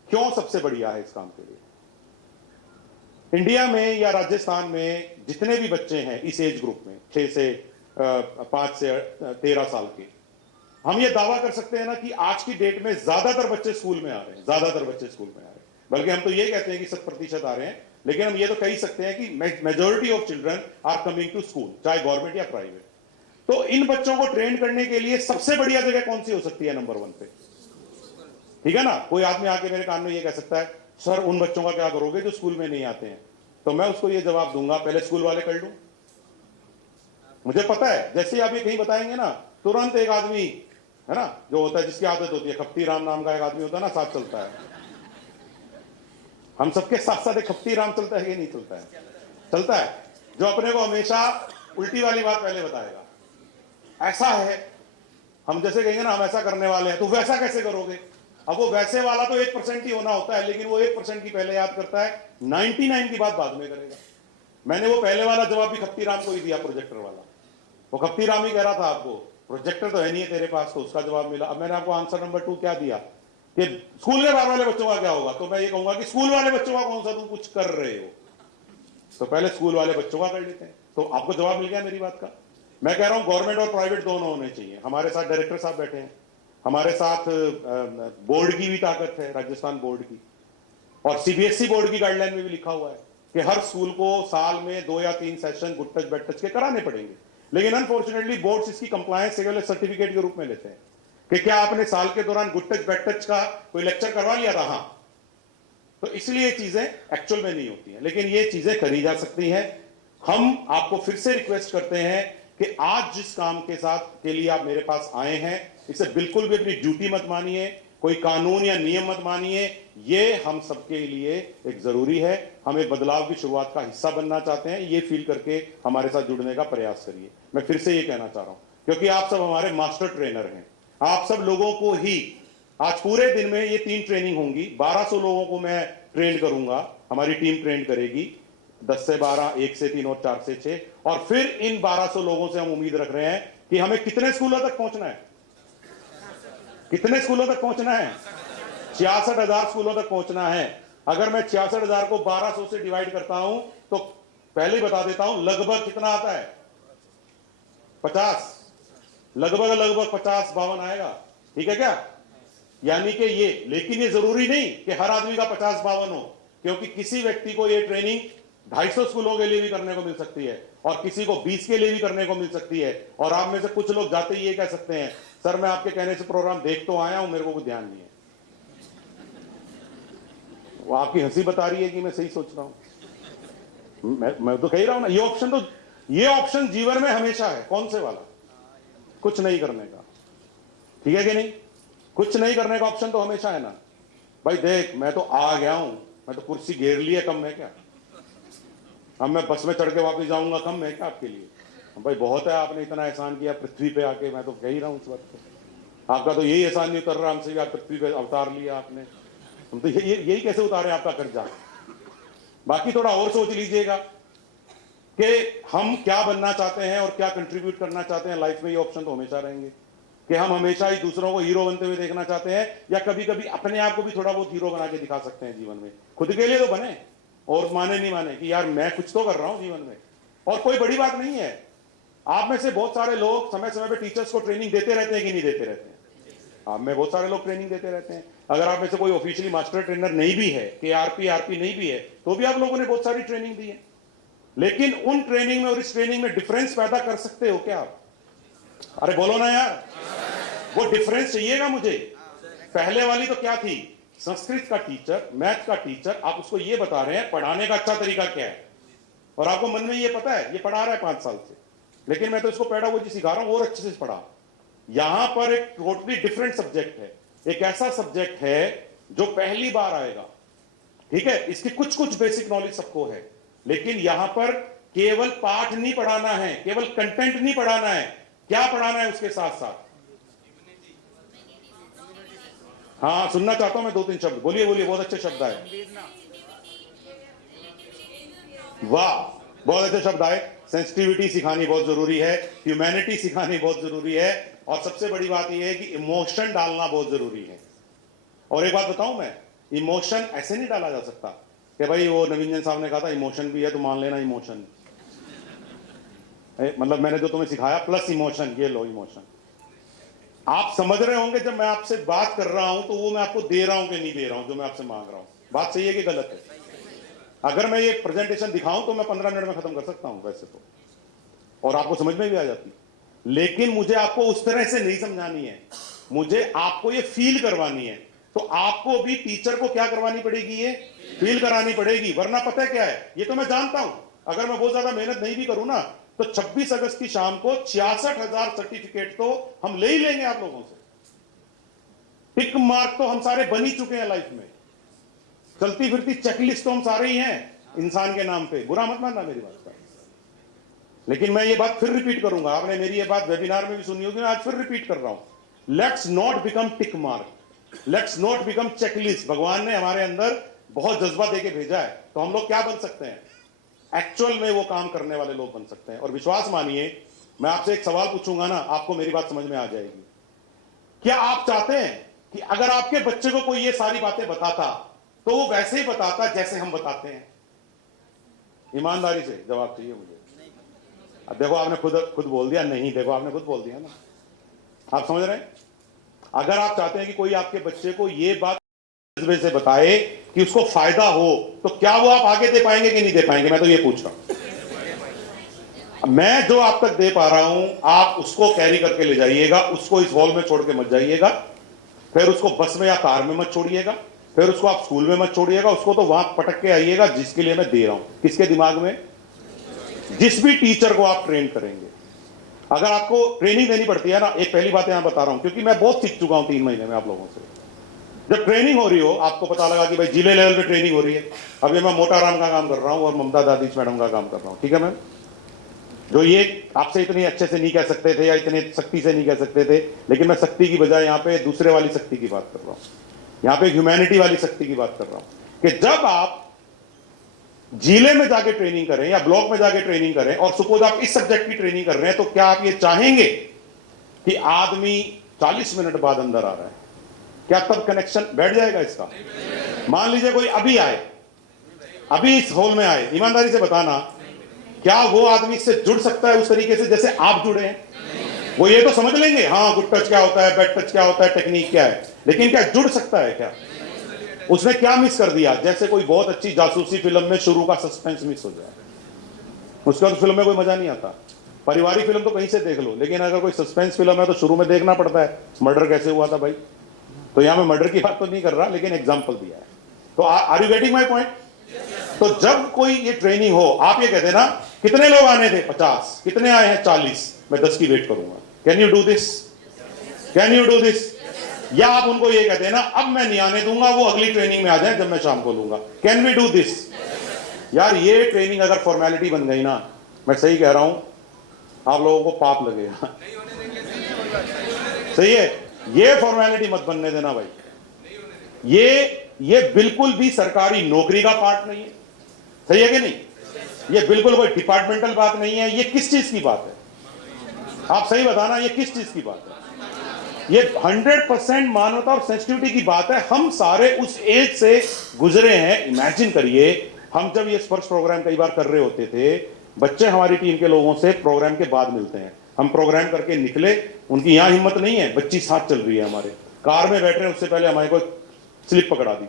क्यों सबसे बढ़िया है इस काम के लिए। इंडिया में या राजस्थान में जितने भी बच्चे हैं इस एज ग्रुप में, 6 से 5 से 13 साल के, हम ये दावा कर सकते हैं ना कि आज की डेट में ज्यादातर बच्चे स्कूल में आ रहे हैं, ज्यादातर बच्चे स्कूल में आ रहे हैं। बल्कि हम तो ये कहते हैं कि 100% आ रहे हैं, लेकिन हम ये तो कह सकते हैं कि majority of children are coming to school, चाहे गवर्नमेंट या प्राइवेट। तो इन बच्चों को ट्रेन करने के लिए सबसे बढ़िया जगह कौन सी हो सकती है? नंबर 1 पे ठीक है ना। कोई आदमी आके मेरे कान में ये कह सकता है, सर उन बच्चों का क्या करोगे जो स्कूल में नहीं आते हैं? तो मैं उसको ये जवाब दूंगा, पहले स्कूल वाले कर लूं। मुझे पता है जैसे ही आप ये कहीं बताएंगे ना, तुरंत एक आदमी है ना जो होता है, जिसकी आदत होती है, खप्ती राम नाम का एक आदमी होता है ना, साथ चलता है। हम सबके साथ साथ एक खप्ती राम चलता है कि नहीं चलता है? चलता है, जो अपने को हमेशा उल्टी वाली बात पहले बताएगा। ऐसा है, हम जैसे कहेंगे ना हम ऐसा करने वाले हैं, तो वैसा कैसे करोगे? अब वो वैसे वाला तो 1% ही होना होता है, लेकिन वो 1% की पहले याद करता है, 99 की बात बाद में करेगा। मैंने वो पहले वाला जवाब भी खप्ती राम को ही दिया, प्रोजेक्टर वाला। वो खप्ती राम ही कह रहा था आपको, प्रोजेक्टर तो है नहीं है तेरे पास, तो उसका जवाब मिला। अब मैंने आपको आंसर नंबर 2 क्या दिया कि स्कूल के बाहर वाले बच्चों का क्या होगा? तो मैं ये कहूंगा कि स्कूल वाले बच्चों का कौन सा तुम कुछ कर रहे हो, तो पहले स्कूल वाले बच्चों का कर लेते हैं। तो आपको जवाब मिल गया मेरी बात का। मैं कह रहा हूं गवर्नमेंट और प्राइवेट दोनों होने चाहिए। हमारे साथ डायरेक्टर साहब बैठे हैं, हमारे साथ बोर्ड की भी ताकत है, राजस्थान बोर्ड की, और सीबीएसई बोर्ड की गाइडलाइन में भी लिखा हुआ है कि हर स्कूल को साल में 2 या 3 session good touch bad touch के कराने पड़ेंगे। लेकिन अनफॉर्चुनेटली बोर्ड्स इसकी कंप्लायंस केवल सर्टिफिकेट के रूप में लेते हैं कि क्या आपने साल के दौरान गुड टच बैड टच का कोई लेक्चर करवा लिया था? हाँ। तो इसलिए चीजें एक्चुअल में नहीं होती हैं, लेकिन ये चीजें करी जा सकती हैं। हम आपको फिर से रिक्वेस्ट करते हैं कि आज जिस काम के साथ के लिए आप मेरे पास आए हैं, इसे बिल्कुल भी अपनी ड्यूटी मत मानिए, कोई कानून या नियम मत मानिए। ये हम सबके लिए एक जरूरी है। हम एक बदलाव की शुरुआत का हिस्सा बनना चाहते हैं, ये फील करके हमारे साथ जुड़ने का प्रयास करिए। मैं फिर से ये कहना चाह रहा हूं, क्योंकि आप सब हमारे मास्टर ट्रेनर हैं। आप सब लोगों को ही आज पूरे दिन में ये 3 ट्रेनिंग होंगी। 1200 लोगों को मैं ट्रेन करूंगा, हमारी टीम ट्रेन करेगी, 10 से 12, 1 से 3 और 4 से 6। और फिर इन 1200 लोगों से हम उम्मीद रख रहे हैं कि हमें कितने स्कूलों तक पहुंचना है? कितने स्कूलों तक पहुंचना है? 66,000 स्कूलों तक पहुंचना है। अगर मैं 66,000 को 1200 से डिवाइड करता हूं तो पहले ही बता देता हूं लगभग कितना आता है? 50, लगभग 50-52 आएगा। ठीक है क्या? यानी कि ये, लेकिन ये जरूरी नहीं कि हर आदमी का 50-52 हो, क्योंकि किसी व्यक्ति को ये ट्रेनिंग 250 स्कूलों के लिए भी करने को मिल सकती है, और किसी को 20 के लिए भी करने को मिल सकती है। और आप में से कुछ लोग जाते ही ये कह सकते हैं, सर मैं आपके कहने से प्रोग्राम देख तो आया हूं, मेरे को कुछ ध्यान नहीं है। वो आपकी हंसी बता रही है कि मैं सही सोच रहा हूं। मैं तो कह ही रहा हूं ना, ये ऑप्शन जीवन में हमेशा है। कौन से वाला? कुछ नहीं करने का। ठीक है कि नहीं? कुछ नहीं करने का ऑप्शन तो हमेशा है ना। भाई देख, मैं तो आ गया हूं, मैं तो कुर्सी घेर ली है, कम है क्या? अब मैं बस में चढ़ के वापस जाऊंगा, कम है क्या आपके लिए? भाई बहुत है, आपने इतना एहसान किया पृथ्वी पे आके। मैं तो कह ही रहा हूं इस वक्त तो आपका तो यही एहसान नहीं उतर रहा हमसे, आप पृथ्वी पे अवतार लिया आपने। हम तो यही कैसे उतारे आपका कर्जा? बाकी थोड़ा और सोच लीजिएगा कि हम क्या बनना चाहते हैं और क्या कंट्रीब्यूट करना चाहते हैं लाइफ में। ये ऑप्शन तो हमेशा रहेंगे कि हम हमेशा ही दूसरों को हीरो बनते हुए देखना चाहते हैं, या कभी कभी अपने आप को भी थोड़ा बहुत हीरो बना के दिखा सकते हैं जीवन में। खुद के लिए तो बने, और माने नहीं माने कि यार मैं कुछ तो कर रहा हूं जीवन में। और कोई बड़ी बात नहीं है। आप में से बहुत सारे लोग समय समय पे टीचर्स को ट्रेनिंग देते रहते हैं कि नहीं देते रहते हैं? आप में बहुत सारे लोग ट्रेनिंग देते रहते हैं। अगर आप में से कोई ऑफिशियली मास्टर ट्रेनर नहीं भी है, कि आरपी नहीं भी है, तो भी आप लोगों ने बहुत सारी ट्रेनिंग दी है। लेकिन उन ट्रेनिंग में और इस ट्रेनिंग में डिफरेंस पैदा कर सकते हो क्या आप? अरे बोलो ना यार, वो डिफरेंस चाहिएगा मुझे। पहले वाली तो क्या थी? संस्कृत का टीचर, मैथ का टीचर, आप उसको ये बता रहे हैं पढ़ाने का अच्छा तरीका क्या है, और आपको मन में ये पता है ये पढ़ा रहा है 5 साल से, लेकिन मैं तो इसको पेडागोजी सिखा रहा हूं और अच्छे से पढ़ा। यहां पर एक टोटली डिफरेंट सब्जेक्ट है, एक ऐसा सब्जेक्ट है जो पहली बार आएगा। ठीक है, इसकी कुछ कुछ बेसिक नॉलेज सबको है, लेकिन यहां पर केवल पाठ नहीं पढ़ाना है, केवल कंटेंट नहीं पढ़ाना है। क्या पढ़ाना है उसके साथ साथ? हाँ, सुनना चाहता हूं मैं 2-3 शब्द। बोलिए बोलिए, बहुत अच्छे शब्द आए। वाह, बहुत अच्छे शब्द आए। सेंसिटिविटी सिखानी बहुत जरूरी है, ह्यूमैनिटी सिखानी बहुत जरूरी है, और सबसे बड़ी बात यह है कि इमोशन डालना बहुत जरूरी है। और एक बात बताऊं मैं, इमोशन ऐसे नहीं डाला जा सकता कि भाई वो नवीन साहब ने कहा था इमोशन भी है तो मान लेना इमोशन। मतलब मैंने जो तुम्हें सिखाया प्लस इमोशन, ये लो इमोशन। आप समझ रहे होंगे जब मैं आपसे बात कर रहा हूं तो वो मैं आपको दे रहा हूं कि नहीं दे रहा हूं, जो मैं आपसे मांग रहा हूं। बात सही है कि गलत है? अगर मैं ये प्रेजेंटेशन दिखाऊं तो मैं 15 मिनट में खत्म कर सकता हूं वैसे तो, और आपको समझ में भी आ जाती। लेकिन मुझे आपको उस तरह से नहीं समझानी है, मुझे आपको ये फील करवानी है तो आपको भी टीचर को क्या करवानी पड़ेगी, ये फील करानी पड़ेगी, वरना पता है क्या है, ये तो मैं जानता हूं, अगर मैं बहुत ज्यादा मेहनत नहीं भी करूं ना तो 26 अगस्त की शाम को 66,000 सर्टिफिकेट तो हम ले ही लेंगे आप लोगों से। टिक मार्क तो हम सारे बन ही चुके हैं लाइफ में, चलती फिरती चेकलिस्ट तो हम सारे ही हैं इंसान के नाम पे, बुरा मत मानना मेरी बात का। लेकिन मैं ये बात फिर रिपीट करूंगा, आपने मेरी ये बात वेबिनार में भी सुनी होगी, मैं आज फिर रिपीट कर रहा हूं, let's not become tick mark, let's not become checklist. भगवान ने हमारे अंदर बहुत जज्बा देके भेजा है, तो हम लोग क्या बन सकते हैं, एक्चुअल में वो काम करने वाले लोग बन सकते हैं। और विश्वास मानिए, मैं आपसे एक सवाल पूछूंगा ना, आपको मेरी बात समझ में आ जाएगी। क्या आप चाहते हैं कि अगर आपके बच्चे को कोई ये सारी बातें बताता तो वो वैसे ही बताता जैसे हम बताते हैं? ईमानदारी से जवाब चाहिए मुझे। अब देखो आपने खुद बोल दिया नहीं, देखो आपने खुद बोल दिया ना, आप समझ रहे हैं? अगर आप चाहते हैं कि कोई आपके बच्चे को ये बात जज्बे से बताए कि उसको फायदा हो, तो क्या वो आप आगे दे पाएंगे कि नहीं दे पाएंगे? मैं तो ये पूछ रहा हूं। मैं जो आप तक दे पा रहा हूं, आप उसको कैरी करके ले जाइएगा, उसको इस हॉल में छोड़ के मत जाइएगा, फिर उसको बस में या कार में मत छोड़िएगा, फिर उसको आप स्कूल में मत छोड़िएगा, उसको तो वहां पटक के आइएगा जिसके लिए मैं दे रहा हूं। किसके दिमाग में? जिस भी टीचर को आप ट्रेन करेंगे। अगर आपको ट्रेनिंग देनी पड़ती है ना, एक पहली बात यहां बता रहा हूं, क्योंकि मैं बहुत सीख चुका हूं 3 महीने में आप लोगों से। जब ट्रेनिंग हो रही हो, आपको पता लगा कि भाई जिले लेवल पे ट्रेनिंग हो रही है, अभी मैं मोटाराम का काम कर रहा हूं और ममता दादीज मैडम का काम कर रहा हूं, ठीक है मैम, जो ये आपसे इतनी अच्छे से नहीं कह सकते थे या इतने सख्ती से नहीं कह सकते थे, लेकिन मैं सख्ती की बजाय यहाँ पे दूसरे वाली सख्ती की बात कर रहा हूँ, यहाँ पे ह्यूमैनिटी वाली सख्ती की बात कर रहा हूँ कि जब आप जिले में जाके ट्रेनिंग करें या ब्लॉक में जाके ट्रेनिंग करें और सपोज आप इस सब्जेक्ट की ट्रेनिंग कर रहे हैं, तो क्या आप ये चाहेंगे कि आदमी 40 मिनट बाद अंदर आ रहा है, क्या तब कनेक्शन बैठ जाएगा इसका? मान लीजिए कोई अभी आए, अभी इस हॉल में आए, ईमानदारी से बताना, क्या वो आदमी से जुड़ सकता है उस तरीके से जैसे आप जुड़े हैं? वो ये तो समझ लेंगे हाँ गुड टच क्या होता है, बैड टच क्या होता है, टेक्निक क्या है, लेकिन क्या जुड़ सकता है? क्या उसने क्या मिस कर दिया? जैसे कोई बहुत अच्छी जासूसी फिल्म में शुरू का सस्पेंस मिस हो जाए, उसका तो फिल्म में कोई मजा नहीं आता। पारिवारिक फिल्म तो कहीं से देख लो, लेकिन अगर कोई सस्पेंस फिल्म है तो शुरू में देखना पड़ता है मर्डर कैसे हुआ था भाई। तो यहां मैं मर्डर की बात तो नहीं कर रहा, लेकिन एग्जाम्पल दिया है। तो are you getting my point? तो जब कोई ये ट्रेनिंग हो, आप ये कहते ना कितने लोग आने थे? 50। कितने आए हैं? 40। मैं 10 की वेट करूंगा। Can you do this? Can you do this? या आप उनको ये कहते हैं ना अब मैं नहीं आने दूंगा, वो अगली ट्रेनिंग में आ जाए जब मैं शाम को लूंगा। Can we do this? यार ये ट्रेनिंग अगर फॉर्मेलिटी बन गई ना, मैं सही कह रहा हूं, आप लोगों को पाप लगेगा। सही है, ये फॉर्मेलिटी मत बनने देना भाई। ये बिल्कुल भी सरकारी नौकरी का पार्ट नहीं है, सही है कि नहीं? ये बिल्कुल कोई डिपार्टमेंटल बात नहीं है। ये किस चीज की बात है? आप सही बताना, ये किस चीज की बात है? ये 100% मानवता और सेंसिटिविटी की बात है। हम सारे उस एज से गुजरे हैं। इमेजिन करिए, हम जब ये स्पर्श प्रोग्राम कई बार कर रहे होते थे, बच्चे हमारी टीम के लोगों से प्रोग्राम के बाद मिलते हैं, हम प्रोग्राम करके निकले, उनकी यहां हिम्मत नहीं है, बच्ची साथ चल रही है हमारे, कार में बैठ रहे हैं, उससे पहले हमारे को स्लिप पकड़ा दी।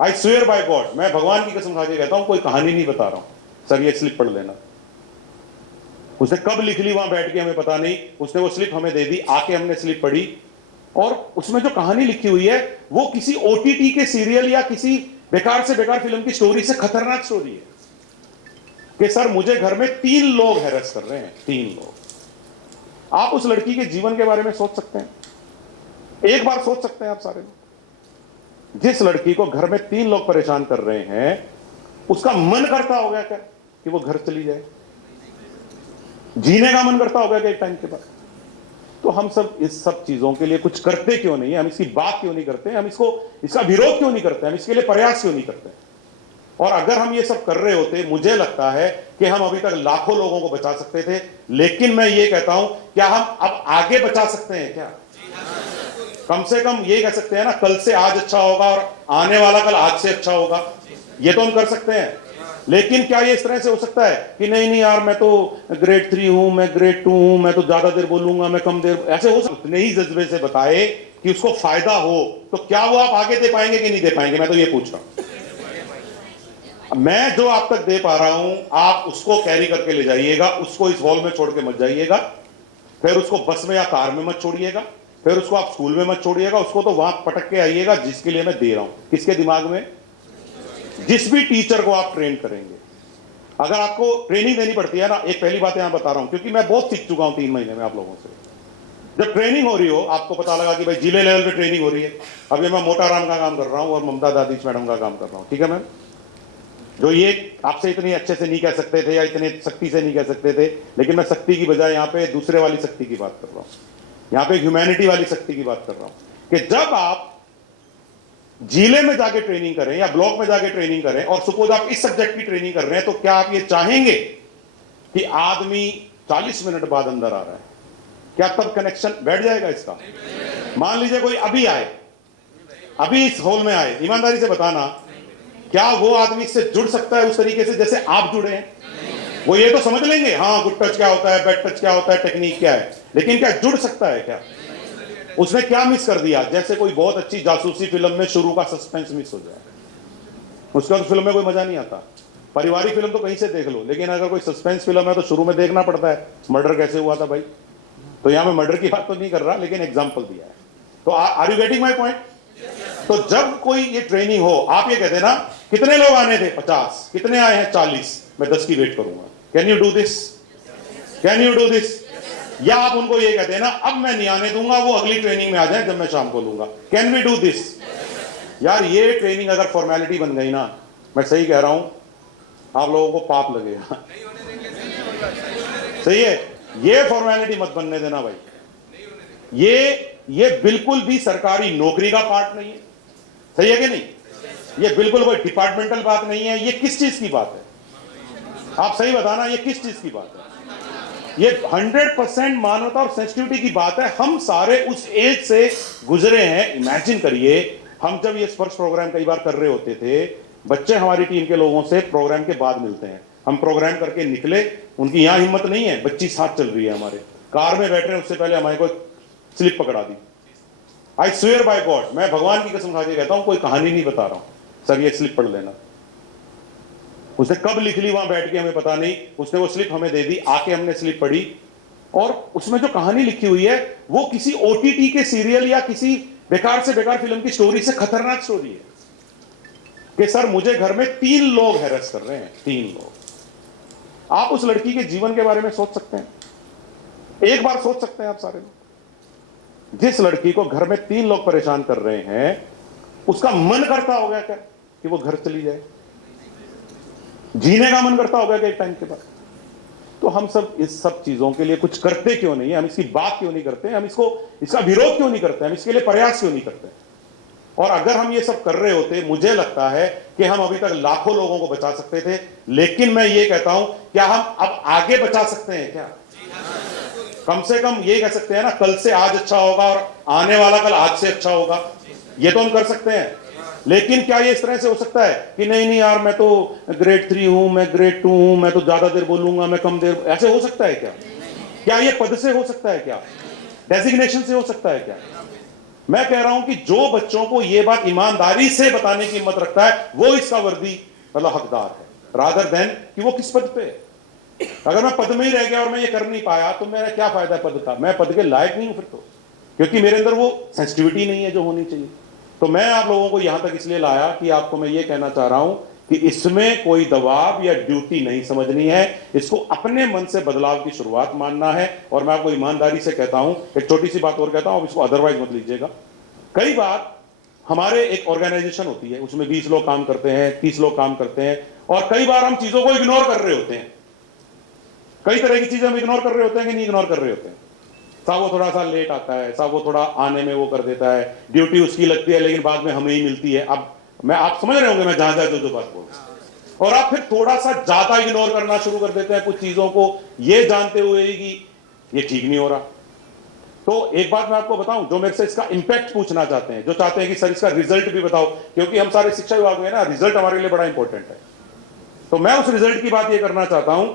आई स्वेयर बाय गॉड, मैं भगवान की कसम खा के कहता हूं, कोई कहानी नहीं बता रहा हूं, सर ये स्लिप पढ़ लेना। उसने कब लिख ली वहां बैठ के हमें पता नहीं, उसने वो स्लिप हमें दे दी, आके हमने स्लिप पढ़ी, और उसमें जो कहानी लिखी हुई है वो किसी ओटीटी के सीरियल या किसी बेकार से बेकार फिल्म की स्टोरी से खतरनाक स्टोरी है कि सर मुझे घर में 3 लोग हैरेस कर रहे हैं, 3 लोग। आप उस लड़की के जीवन के बारे में सोच सकते हैं? एक बार सोच सकते हैं आप सारे लोग? जिस लड़की को घर में 3 लोग परेशान कर रहे हैं, उसका मन करता होगा क्या कि वो घर चली जाए? जीने का मन करता होगा क्या एक टाइम के बाद? तो हम सब इस सब चीजों के लिए कुछ करते क्यों नहीं है? हम इसकी बात क्यों नहीं करते? हम इसका विरोध क्यों नहीं करते? हम इसके लिए प्रयास क्यों नहीं करते? और अगर हम ये सब कर रहे होते, मुझे लगता है कि हम अभी तक लाखों लोगों को बचा सकते थे। लेकिन मैं ये कहता हूं, क्या हम अब आगे बचा सकते हैं क्या? कम से कम ये कह सकते हैं ना, कल से आज अच्छा होगा और आने वाला कल आज से अच्छा होगा, ये तो हम कर सकते हैं। लेकिन क्या ये इस तरह से हो सकता है कि नहीं नहीं यार मैं तो ग्रेड 3 हूं, मैं ग्रेड 2 हूं, मैं तो ज्यादा देर बोलूंगा, मैं कम देर, ऐसे हो सकता? उतने ही जज्बे से बताए कि उसको फायदा हो, तो क्या वो आप आगे दे पाएंगे कि नहीं दे पाएंगे? मैं तो ये पूछ रहा हूं। मैं जो आप तक दे पा रहा हूं, आप उसको कैरी करके ले जाइएगा, उसको इस हॉल में छोड़ के मत जाइएगा, फिर उसको बस में या कार में मत छोड़िएगा, फिर उसको आप स्कूल में मत छोड़िएगा, उसको तो वहां पटक के आइएगा जिसके लिए मैं दे रहा हूं। किसके दिमाग में? जिस भी टीचर को आप ट्रेन करेंगे, अगर आपको ट्रेनिंग देनी पड़ती है ना, एक पहली बात यहां बता रहा हूं क्योंकि मैं बहुत सीख चुका हूं 3 महीने में आप लोगों से। जब ट्रेनिंग हो रही हो, आपको पता लगा कि भाई जिले लेवल पे ट्रेनिंग हो रही है, अभी मैं मोटाराम का काम कर रहा हूं और ममता दादीज मैडम का काम कर रहा हूं, ठीक है मैम, जो ये आपसे इतनी अच्छे से नहीं कह सकते थे या इतने सख्ती से नहीं कह सकते थे, लेकिन मैं सख्ती की बजाय यहां पे दूसरे वाली सख्ती की बात कर रहा हूं, यहां पे ह्यूमैनिटी वाली सख्ती की बात कर रहा हूं कि जब आप जिले में जाके ट्रेनिंग करें या ब्लॉक में जाके ट्रेनिंग करें और सपोज आप इस सब्जेक्ट की ट्रेनिंग कर रहे हैं, तो क्या आप ये चाहेंगे कि आदमी 40 मिनट बाद अंदर आ रहा है, क्या तब कनेक्शन बैठ जाएगा इसका? मान लीजिए कोई अभी आए, अभी इस हॉल में आए, ईमानदारी से बताना, क्या वो आदमी इससे जुड़ सकता है उस तरीके से जैसे आप जुड़े हैं? वो ये तो समझ लेंगे हाँ गुड टच क्या होता है, बैड टच क्या होता है, टेक्निक क्या है, लेकिन क्या जुड़ सकता है? क्या उसने क्या मिस कर दिया? जैसे कोई बहुत अच्छी जासूसी फिल्म में शुरू का सस्पेंस मिस हो जाए, उसका तो फिल्म में कोई मजा नहीं आता। पारिवारिक फिल्म तो कहीं से देख लो, लेकिन अगर कोई सस्पेंस फिल्म है तो शुरू में देखना पड़ता है मर्डर कैसे हुआ था भाई। तो यहां मैं मर्डर की बात तो नहीं कर रहा, लेकिन एग्जाम्पल दिया है। तो are you getting my point? तो जब कोई ये ट्रेनिंग हो, आप ये कहते ना कितने लोग आने थे? 50। कितने आए हैं? 40। मैं 10 की वेट करूंगा। Can you do this? Can you do this? या आप उनको ये कहते हैं ना अब मैं नहीं आने दूंगा, वो अगली ट्रेनिंग में आ जाए जब मैं शाम को लूंगा। Can we do this? यार ये ट्रेनिंग अगर फॉर्मेलिटी बन गई ना, मैं सही कह रहा हूं, आप लोगों को पाप लगेगा। सही है, ये फॉर्मेलिटी मत बनने देना भाई। ये बिल्कुल भी सरकारी नौकरी का पार्ट नहीं है। सही है कि नहीं? ये बिल्कुल कोई डिपार्टमेंटल बात नहीं है। ये किस चीज की बात है? आप सही बताना, ये किस चीज की बात है? ये 100% मानवता और सेंसिटिविटी की बात है। हम सारे उस एज से गुजरे हैं। इमेजिन करिए, हम जब ये स्पर्श प्रोग्राम कई बार कर रहे होते थे, बच्चे हमारी टीम के लोगों से प्रोग्राम के बाद मिलते हैं, हम प्रोग्राम करके निकले, उनकी यहां हिम्मत नहीं है, बच्ची साथ चल रही है हमारे, कार में बैठ रहे हैं, उससे पहले हमारे को स्लिप पकड़ा दी। आई स्वेयर बाय गॉड, मैं भगवान की कसम खा के कहता हूं, कोई कहानी नहीं बता रहा हूं, सर ये स्लिप पढ़ लेना। उसने कब लिख ली वहां बैठ के हमें पता नहीं, उसने वो स्लिप हमें दे दी, आके हमने स्लिप पढ़ी, और उसमें जो कहानी लिखी हुई है वो किसी ओटीटी के सीरियल या किसी बेकार से बेकार फिल्म की स्टोरी से खतरनाक स्टोरी है कि सर मुझे घर में 3 लोग हैरेस कर रहे हैं, 3 लोग। आप उस लड़की के जीवन के बारे में सोच सकते हैं? एक बार सोच सकते हैं आप सारे लोग? जिस लड़की को घर में 3 लोग परेशान कर रहे हैं, उसका मन करता होगा क्या कि वो घर चली जाए? जीने का मन करता होगा क्या एक टाइम के बाद? तो हम सब इस सब चीजों के लिए कुछ करते क्यों नहीं है? हम इसकी बात क्यों नहीं करते? हम इसका विरोध क्यों नहीं करते? हम इसके लिए प्रयास क्यों नहीं करते? और अगर हम ये सब कर रहे होते, मुझे लगता है कि हम अभी तक लाखों लोगों को बचा सकते थे। लेकिन मैं ये कहता हूं, क्या हम अब आगे बचा सकते हैं क्या? कम से कम ये कह सकते हैं ना, कल से आज अच्छा होगा और आने वाला कल आज से अच्छा होगा, ये तो हम कर सकते हैं। लेकिन क्या ये इस तरह से हो सकता है कि नहीं नहीं यार, मैं तो ग्रेड 3 हूं, मैं ग्रेड 2 हूं, मैं तो ज्यादा देर बोलूंगा, मैं कम देर, ऐसे हो सकता है क्या? क्या ये पद से हो सकता है क्या? डेजिग्नेशन से हो सकता है क्या? मैं कह रहा हूं कि जो बच्चों को ये बात ईमानदारी से बताने की हिम्मत रखता है, वो इसका वर्दी मतलब हकदार है, रादर देन कि वो किस पद पे है। अगर मैं पद में ही रह गया और मैं ये कर नहीं पाया, तो मेरा क्या फायदा है पद का? मैं पद के लायक नहीं हूं फिर तो, क्योंकि मेरे अंदर वो सेंसिटिविटी नहीं है जो होनी चाहिए। तो मैं आप लोगों को यहां तक इसलिए लाया कि आपको मैं ये कहना चाह रहा हूं कि इसमें कोई दबाव या ड्यूटी नहीं समझनी है, इसको अपने मन से बदलाव की शुरुआत मानना है। और मैं आपको ईमानदारी से कहता हूं, एक छोटी सी बात और कहता हूं, अब इसको अदरवाइज मत लीजिएगा। कई बार हमारे एक ऑर्गेनाइजेशन होती है, उसमें 20 लोग काम करते हैं, 30 लोग काम करते हैं, और कई बार हम चीजों को इग्नोर कर रहे होते हैं। कई तरह की चीजें हम इग्नोर कर रहे होते हैं कि नहीं इग्नोर कर रहे होते हैं। साहब वो थोड़ा सा लेट आता है, साहब वो थोड़ा आने में वो कर देता है, ड्यूटी उसकी लगती है लेकिन बाद में हमें ही मिलती है। अब मैं, आप समझ रहे होंगे मैं जहां जहां जो बात बोल रहा हूं। और आप फिर थोड़ा सा ज्यादा इग्नोर करना शुरू कर देते हैं कुछ चीजों को, ये जानते हुए कि ये ठीक नहीं हो रहा। तो एक बात मैं आपको बताऊं, जो मेरे से इसका इंपैक्ट पूछना चाहते हैं, जो चाहते हैं कि सर इसका रिजल्ट भी बताओ, क्योंकि हम सारे शिक्षा विभाग में ना, रिजल्ट हमारे लिए बड़ा इंपॉर्टेंट है। तो मैं उस रिजल्ट की बात ये करना चाहता हूं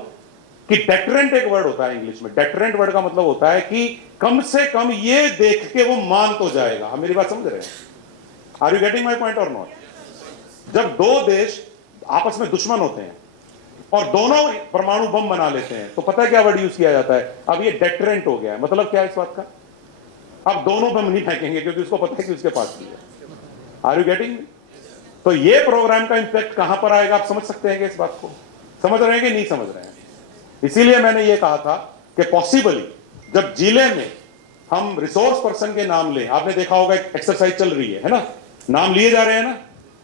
कि डेटरेंट एक वर्ड होता है इंग्लिश में। डेटरेंट वर्ड का मतलब होता है कि कम से कम ये देख के वो मान तो जाएगा। हम मेरी बात समझ रहे हैं? Are you getting my point और नॉट? जब 2 देश आपस में दुश्मन होते हैं और दोनों परमाणु बम बना लेते हैं, तो पता है क्या वर्ड यूज किया जाता है? अब ये डेटरेंट हो गया है। मतलब क्या है इस बात का? अब दोनों पे नहीं फेंकेंगे क्योंकि उसको पता है कि उसके पास भी है। Are you getting? तो ये प्रोग्राम का इंपैक्ट कहां पर आएगा आप समझ सकते हैं कि इस बात को समझ रहे हैं कि नहीं समझ रहे हैं? इसीलिए मैंने ये कहा था कि पॉसिबली जब जिले में हम रिसोर्स पर्सन के नाम लें, आपने देखा होगा एक एक्सरसाइज चल रही है ना, नाम लिए जा रहे हैं ना।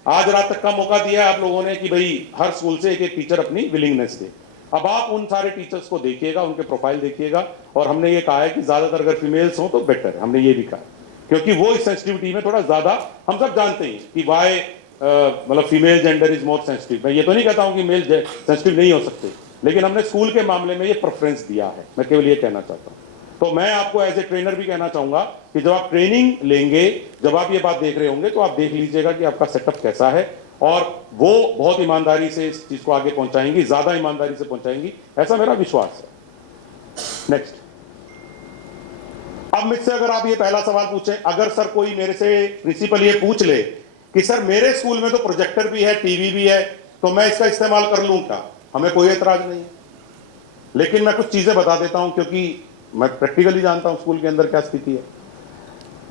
आज रात तक का मौका दिया है आप लोगों ने कि भाई हर स्कूल से एक एक टीचर अपनी विलिंगनेस दे। अब आप उन सारे टीचर्स को देखिएगा, उनके प्रोफाइल देखिएगा, और हमने ये कहा है कि ज्यादातर अगर फीमेल्स हो तो बेटर है, हमने ये भी कहा, क्योंकि वो इस सेंसिटिविटी में थोड़ा ज्यादा, हम सब जानते हैं कि वाई मतलब female gender is more sensitive. मैं ये तो नहीं कहता हूं कि मेल सेंसिटिव नहीं हो सकते, लेकिन हमने स्कूल के मामले में ये प्रेफरेंस दिया है, मैं केवल ये कहना चाहता हूं। तो मैं आपको एज ए ट्रेनर भी कहना चाहूंगा कि जब आप ट्रेनिंग लेंगे, जब आप ये बात देख रहे होंगे, तो आप देख लीजिएगा कि आपका सेटअप कैसा है, और वो बहुत ईमानदारी से इस चीज को आगे पहुंचाएंगी, ज्यादा ईमानदारी से पहुंचाएंगी, ऐसा मेरा विश्वास है। नेक्स्ट, अब मुझसे अगर आप ये पहला सवाल पूछें, अगर सर कोई मेरे से प्रिंसिपल ये पूछ ले कि सर मेरे स्कूल में तो प्रोजेक्टर भी है, टीवी भी है, तो मैं इसका इस्तेमाल कर लूं क्या? हमें कोई एतराज नहीं है, लेकिन मैं कुछ चीजें बता देता हूं क्योंकि मैं प्रैक्टिकली जानता हूं स्कूल के अंदर क्या स्थिति है।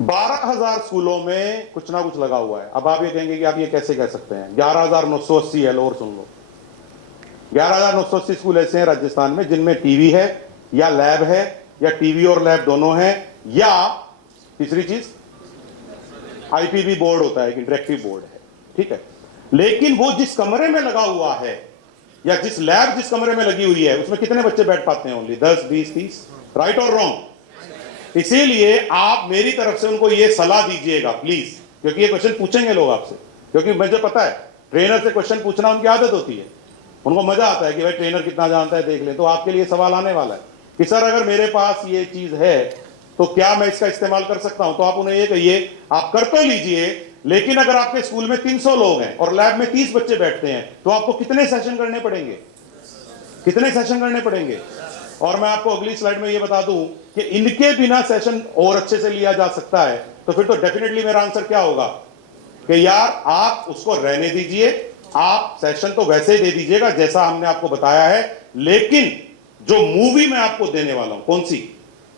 12,000 स्कूलों में कुछ ना कुछ लगा हुआ है। अब आप ये कहेंगे कि आप ये कैसे कह सकते हैं? 11,980 है, और सुन लो, 11,980 स्कूल ऐसे हैं राजस्थान में जिनमें टीवी है या लैब है, या टीवी और लैब दोनों है, या तीसरी चीज आईपीबी बोर्ड होता है, इंटरेक्टिव बोर्ड है, ठीक है। लेकिन वो जिस कमरे में लगा हुआ है, या जिस लैब जिस कमरे में लगी हुई है, उसमें कितने बच्चे बैठ पाते हैं? ओनली 10, 20, 30, राइट और रॉन्ग? इसीलिए आप मेरी तरफ से उनको ये सलाह दीजिएगा प्लीज, क्योंकि ये क्वेश्चन पूछेंगे लोग आपसे, क्योंकि मुझे पता है ट्रेनर से क्वेश्चन पूछना उनकी आदत होती है, उनको मजा आता है कि भाई ट्रेनर कितना जानता है देख ले। तो आपके लिए सवाल आने वाला है कि सर अगर मेरे पास ये चीज है तो क्या मैं इसका इस्तेमाल कर सकता हूं? तो आप उन्हें ये कहिए, आप कर तो लीजिए, लेकिन अगर आपके स्कूल में 300 लोग हैं और लैब में 30 बच्चे बैठते हैं, तो आपको कितने सेशन करने पड़ेंगे? कितने सेशन करने पड़ेंगे? और मैं आपको अगली स्लाइड में ये बता दूं कि इनके बिना सेशन और अच्छे से लिया जा सकता है, तो फिर तो डेफिनेटली मेरा आंसर क्या होगा कि यार आप उसको रहने दीजिए, आप सेशन तो वैसे ही दे दीजिएगा जैसा हमने आपको बताया है, लेकिन जो मूवी मैं आपको देने वाला हूं, कौन सी,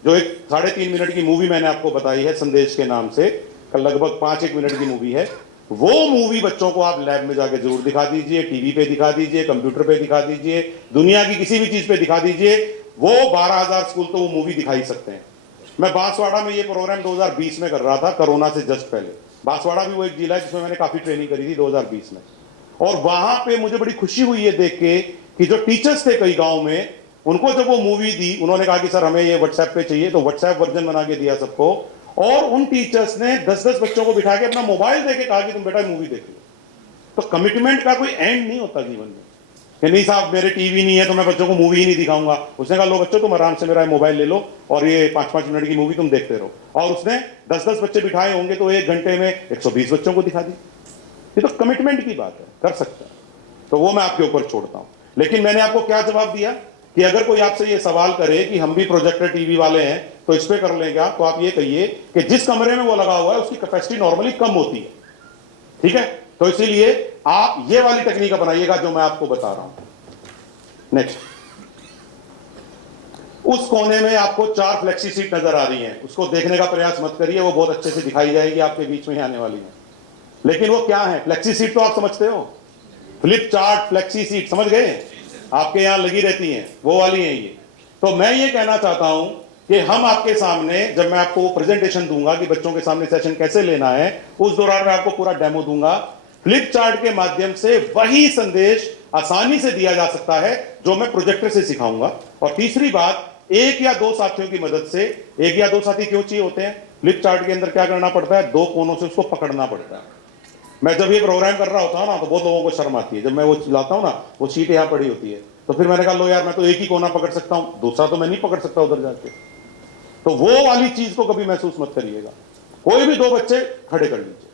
जो एक 3.5 मिनट की मूवी मैंने आपको बताई है संदेश के नाम से, लगभग 5-1 मिनट की मूवी है, वो मूवी बच्चों को आप लैब में जाके जरूर दिखा दीजिए, टीवी पे दिखा दीजिए, कंप्यूटर पे दिखा दीजिए, दुनिया की किसी भी चीज पे दिखा दीजिए, वो 12,000 स्कूल तो वो मूवी दिखा ही सकते हैं। मैं बांसवाड़ा में ये प्रोग्राम 2020 में कर रहा था, कोरोना से जस्ट पहले। बांसवाड़ा भी वो एक जिला है जिसमें मैंने काफी ट्रेनिंग करी थी 2020 में, और वहां पे मुझे बड़ी खुशी हुई है देख के कि जो टीचर्स थे कई गांव में, उनको जब वो मूवी दी, उन्होंने कहा कि सर हमें ये व्हाट्सएप पे चाहिए, तो व्हाट्सएप वर्जन बना के दिया सबको, और उन टीचर्स ने 10-10 बच्चों को बिठा के अपना मोबाइल देके कहा कि तुम बेटा मूवी देख लो। तो कमिटमेंट का कोई एंड नहीं होता जीवन में कि नहीं साहब मेरे टीवी नहीं है तो मैं बच्चों को मूवी ही नहीं दिखाऊंगा। उसने कहा लो बच्चों तुम आराम से मेरा मोबाइल ले लो और ये 5-5 मिनट की मूवी तुम देखते रहो, और उसने 10-10 बच्चे बिठाए होंगे तो 1 घंटे में 120 बच्चों को दिखा दी। ये तो कमिटमेंट की बात है, कर सकता है, तो वो मैं आपके ऊपर छोड़ता हूं। लेकिन मैंने आपको क्या जवाब दिया कि अगर कोई आपसे ये सवाल करे कि हम भी प्रोजेक्टर टीवी वाले हैं तो इस पे कर लें क्या, तो आप ये कहिए कि जिस कमरे में वो लगा हुआ है उसकी कैपेसिटी नॉर्मली कम होती है, ठीक है। तो इसीलिए आप ये वाली टेक्निक अपनाइएगा जो मैं आपको बता रहा हूं। नेक्स्ट, उस कोने में आपको 4 फ्लेक्सी सीट नजर आ रही हैं, उसको देखने का प्रयास मत करिए, वो बहुत अच्छे से दिखाई जाएगी आपके बीच में आने वाली है। लेकिन वो क्या है? फ्लेक्सी सीट तो आप समझते हो, फ्लिप चार्ट फ्लेक्सी सीट समझ गए, आपके यहां लगी रहती हैं, वो वाली हैं ये। तो मैं ये कहना चाहता हूं कि हम आपके सामने, जब मैं आपको प्रेजेंटेशन दूंगा कि बच्चों के सामने सेशन कैसे लेना है, उस दौरान मैं आपको पूरा डेमो दूंगा। फ्लिप चार्ट के माध्यम से वही संदेश आसानी से दिया जा सकता है जो मैं प्रोजेक्टर से सिखाऊंगा। और तीसरी बात, 1 या 2 साथियों की मदद से, 1 या 2 साथी क्यों चाहिए होते हैं? फ्लिप चार्ट के अंदर क्या करना पड़ता है? 2 कोनों से उसको पकड़ना पड़ता है। मैं जब ये प्रोग्राम कर रहा होता हूं ना तो बहुत लोगों को शर्म आती है, जब मैं वो लाता हूं ना, वो सीट यहां पड़ी होती है, तो फिर मैंने कहा लो यार मैं तो एक ही कोना पकड़ सकता हूं, दूसरा तो मैं नहीं पकड़ सकता उधर जाके। तो वो वाली चीज को कभी महसूस मत करिएगा। कोई भी 2 बच्चे खड़े कर लीजिए,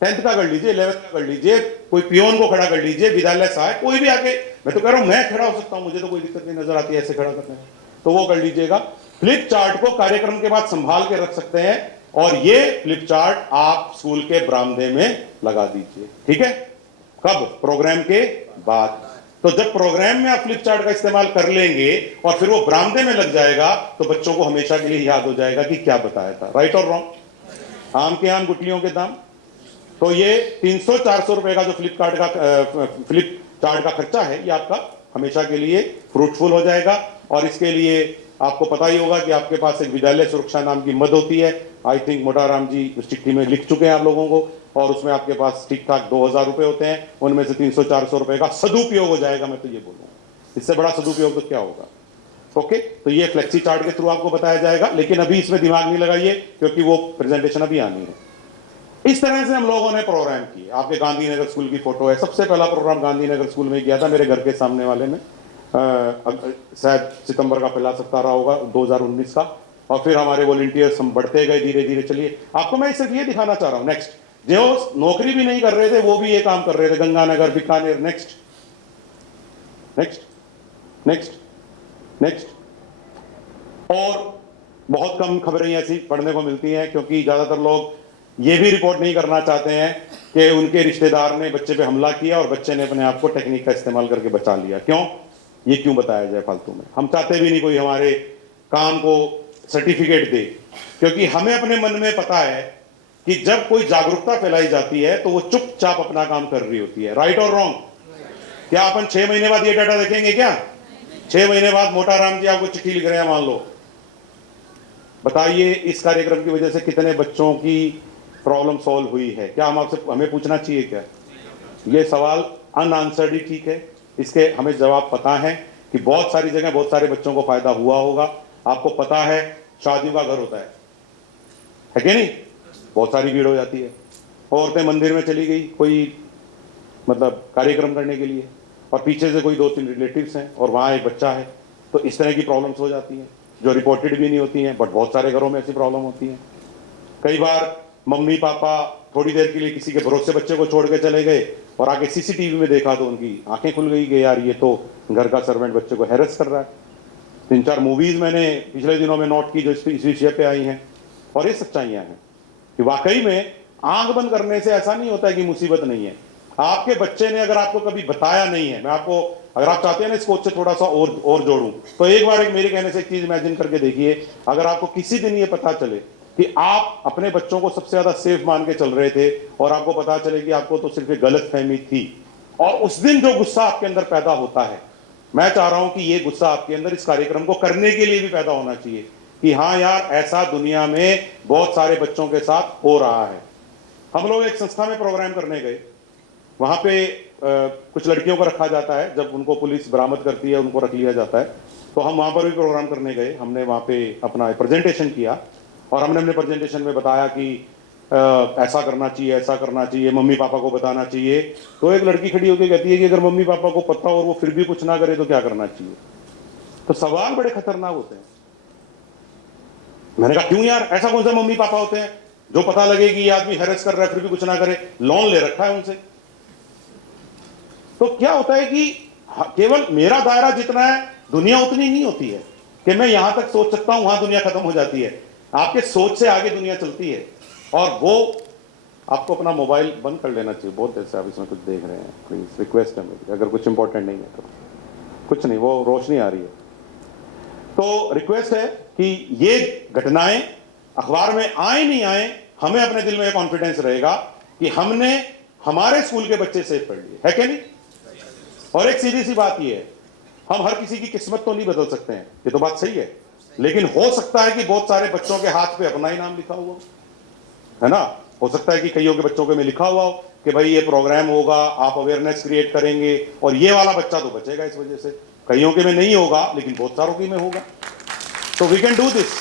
10th का कर लीजिए, 11th का कर लीजिए, कोई पियोन को खड़ा कर लीजिए, विद्यालय सहायक, कोई भी आके, मैं तो कह रहा हूं मैं खड़ा हो सकता हूं, मुझे तो कोई दिक्कत नहीं नजर आती है ऐसे खड़ा करने में, तो वो कर लीजिएगा। फ्लिप चार्ट को कार्यक्रम के बाद संभाल के रख सकते हैं, और ये फ्लिप चार्ट आप स्कूल के बरामदे में लगा दीजिए, ठीक है। कब? प्रोग्राम के बाद। तो जब प्रोग्राम में आप फ्लिप चार्ट का इस्तेमाल कर लेंगे और फिर वो बरामदे में लग जाएगा तो बच्चों को हमेशा के लिए याद हो जाएगा कि क्या बताया था। राइट और रॉन्ग? आम के आम गुटलियों के दाम। तो ये 300-400 रुपए का जो फ्लिप चार्ट का खर्चा है, ये आपका हमेशा के लिए फ्रूटफुल हो जाएगा। और इसके लिए आपको पता ही होगा कि आपके पास एक विद्यालय सुरक्षा नाम की मद होती है। आई थिंक मोटाराम जी उस चिट्ठी में लिख चुके हैं आप लोगों को, और उसमें आपके पास ठीक ठाक 2000 रुपए होते हैं, उनमें से 300-400 रुपए का सदुपयोग हो जाएगा। मैं तो ये बोलूंगा, इससे बड़ा सदुपयोग तो क्या होगा। ओके, तो ये फ्लेक्सी चार्ट के थ्रू आपको बताया जाएगा, लेकिन अभी इसमें दिमाग नहीं लगाइए क्योंकि वो प्रेजेंटेशन अभी आनी है। इस तरह से हम लोगों ने प्रोग्राम किए। आपके गांधीनगर स्कूल की फोटो है, सबसे पहला प्रोग्राम गांधीनगर स्कूल में किया था, मेरे घर के सामने वाले में, शायद सितंबर का पहला सप्ताह रहा होगा 2019 का। और फिर हमारे वॉलंटियर्स हम बढ़ते गए धीरे धीरे। चलिए, आपको मैं सिर्फ ये दिखाना चाह रहा हूं। नेक्स्ट, जो नौकरी भी नहीं कर रहे थे वो भी ये काम कर रहे थे, Ganganagar, Bikaner. Next next next next. और बहुत कम खबरें ऐसी पढ़ने को मिलती हैं, क्योंकि ज्यादातर लोग ये भी रिपोर्ट नहीं करना चाहते हैं कि उनके रिश्तेदार ने बच्चे पे हमला किया और बच्चे ने अपने आप को टेक्निक का इस्तेमाल करके बचा लिया। क्यों? ये क्यों बताया जाए फालतू में? हम चाहते भी नहीं कोई हमारे काम को सर्टिफिकेट दे, क्योंकि हमें अपने मन में पता है कि जब कोई जागरूकता फैलाई जाती है तो वो चुपचाप अपना काम कर रही होती है। राइट और रॉन्ग? क्या अपन 6 महीने बाद ये डाटा देखेंगे? क्या 6 महीने बाद मोटाराम जी आपको चिट्ठी लिख रहे हैं, मान लो, बताइए इस कार्यक्रम की वजह से कितने बच्चों की प्रॉब्लम सॉल्व हुई है? क्या हमें पूछना चाहिए क्या? ये सवाल अनआंसर्ड ही ठीक है। इसके हमें जवाब पता है कि बहुत सारी जगह बहुत सारे बच्चों को फायदा हुआ होगा। आपको पता है शादियों का घर होता है कि नहीं? बहुत सारी भीड़ हो जाती है। औरतें मंदिर में चली गई कोई मतलब कार्यक्रम करने के लिए, और पीछे से कोई 2-3 रिलेटिव्स हैं और वहां एक बच्चा है, तो इस तरह की प्रॉब्लम्स हो जाती हैं जो रिपोर्टेड भी नहीं होती हैं, बट बहुत सारे घरों में ऐसी प्रॉब्लम होती है। कई बार मम्मी पापा थोड़ी देर के लिए किसी के भरोसे बच्चे को छोड़ के चले गए और आगे सीसीटीवी में देखा तो उनकी आंखें खुल गई कि यार ये तो घर का सर्वेंट बच्चे को हैरेस कर रहा है। 3-4 मूवीज मैंने पिछले दिनों में नोट की जो इस विषय पे आई हैं, और ये सच्चाइयां हैं कि वाकई में आंख बंद करने से ऐसा नहीं होता है कि मुसीबत नहीं है। आपके बच्चे ने अगर आपको कभी बताया नहीं है, मैं आपको, अगर आप चाहते हैं ना इसको थोड़ा सा और जोड़ूं, तो एक बार मेरे कहने से एक चीज इमेजिन करके देखिए। अगर आपको किसी दिन ये पता चले कि आप अपने बच्चों को सबसे ज्यादा सेफ मान के चल रहे थे और आपको पता चले कि आपको तो सिर्फ एक गलत फहमी थी, और उस दिन जो गुस्सा आपके अंदर पैदा होता है, मैं चाह रहा हूं कि ये गुस्सा आपके अंदर इस कार्यक्रम को करने के लिए भी पैदा होना चाहिए कि हाँ यार, ऐसा दुनिया में बहुत सारे बच्चों के साथ हो रहा है। हम लोग एक संस्था में प्रोग्राम करने गए, वहां पे कुछ लड़कियों को रखा जाता है, जब उनको पुलिस बरामद करती है उनको रख लिया जाता है। तो हम वहां पर भी प्रोग्राम करने गए, हमने वहां पे अपना प्रेजेंटेशन किया और हमने अपने प्रेजेंटेशन में बताया कि ऐसा करना चाहिए, ऐसा करना चाहिए, मम्मी पापा को बताना चाहिए। तो एक लड़की खड़ी होकर कहती है कि अगर मम्मी पापा को पता और वो फिर भी कुछ ना करे तो क्या करना चाहिए? तो सवाल बड़े खतरनाक होते हैं। मैंने कहा क्यों यार, ऐसा कौन सा मम्मी पापा होते हैं जो पता लगे कि ये आदमी हैरेस कर रहा है फिर भी कुछ ना करे? लोन ले रखा है उनसे। तो क्या होता है कि केवल मेरा दायरा जितना है, दुनिया उतनी नहीं होती है कि मैं यहां तक सोच सकता हूं, वहां दुनिया खत्म हो जाती है। आपके सोच से आगे दुनिया चलती है। और वो आपको अपना मोबाइल बंद कर लेना चाहिए, बहुत देर से आप इसमें कुछ देख रहे हैं, प्लीज रिक्वेस्ट है मेरी, अगर कुछ इंपॉर्टेंट नहीं है तो। कुछ नहीं, वो रोशनी आ रही है तो रिक्वेस्ट है कि ये घटनाएं अखबार में आए नहीं आए, हमें अपने दिल में कॉन्फिडेंस रहेगा कि हमने हमारे स्कूल के बच्चे सेफ पढ़ लिए, है क्या नहीं? और एक सीधी सी बात यह है, हम हर किसी की किस्मत तो नहीं बदल सकते हैं, ये तो बात सही है, लेकिन हो सकता है कि बहुत सारे बच्चों के हाथ पे अपना ही नाम लिखा हुआ है ना। हो सकता है कि कईयों के बच्चों के में लिखा हुआ हो कि भाई ये प्रोग्राम होगा, आप अवेयरनेस क्रिएट करेंगे और ये वाला बच्चा तो बचेगा इस वजह से। कईयों के में नहीं होगा लेकिन बहुत सारों के में होगा। तो वी कैन डू दिस।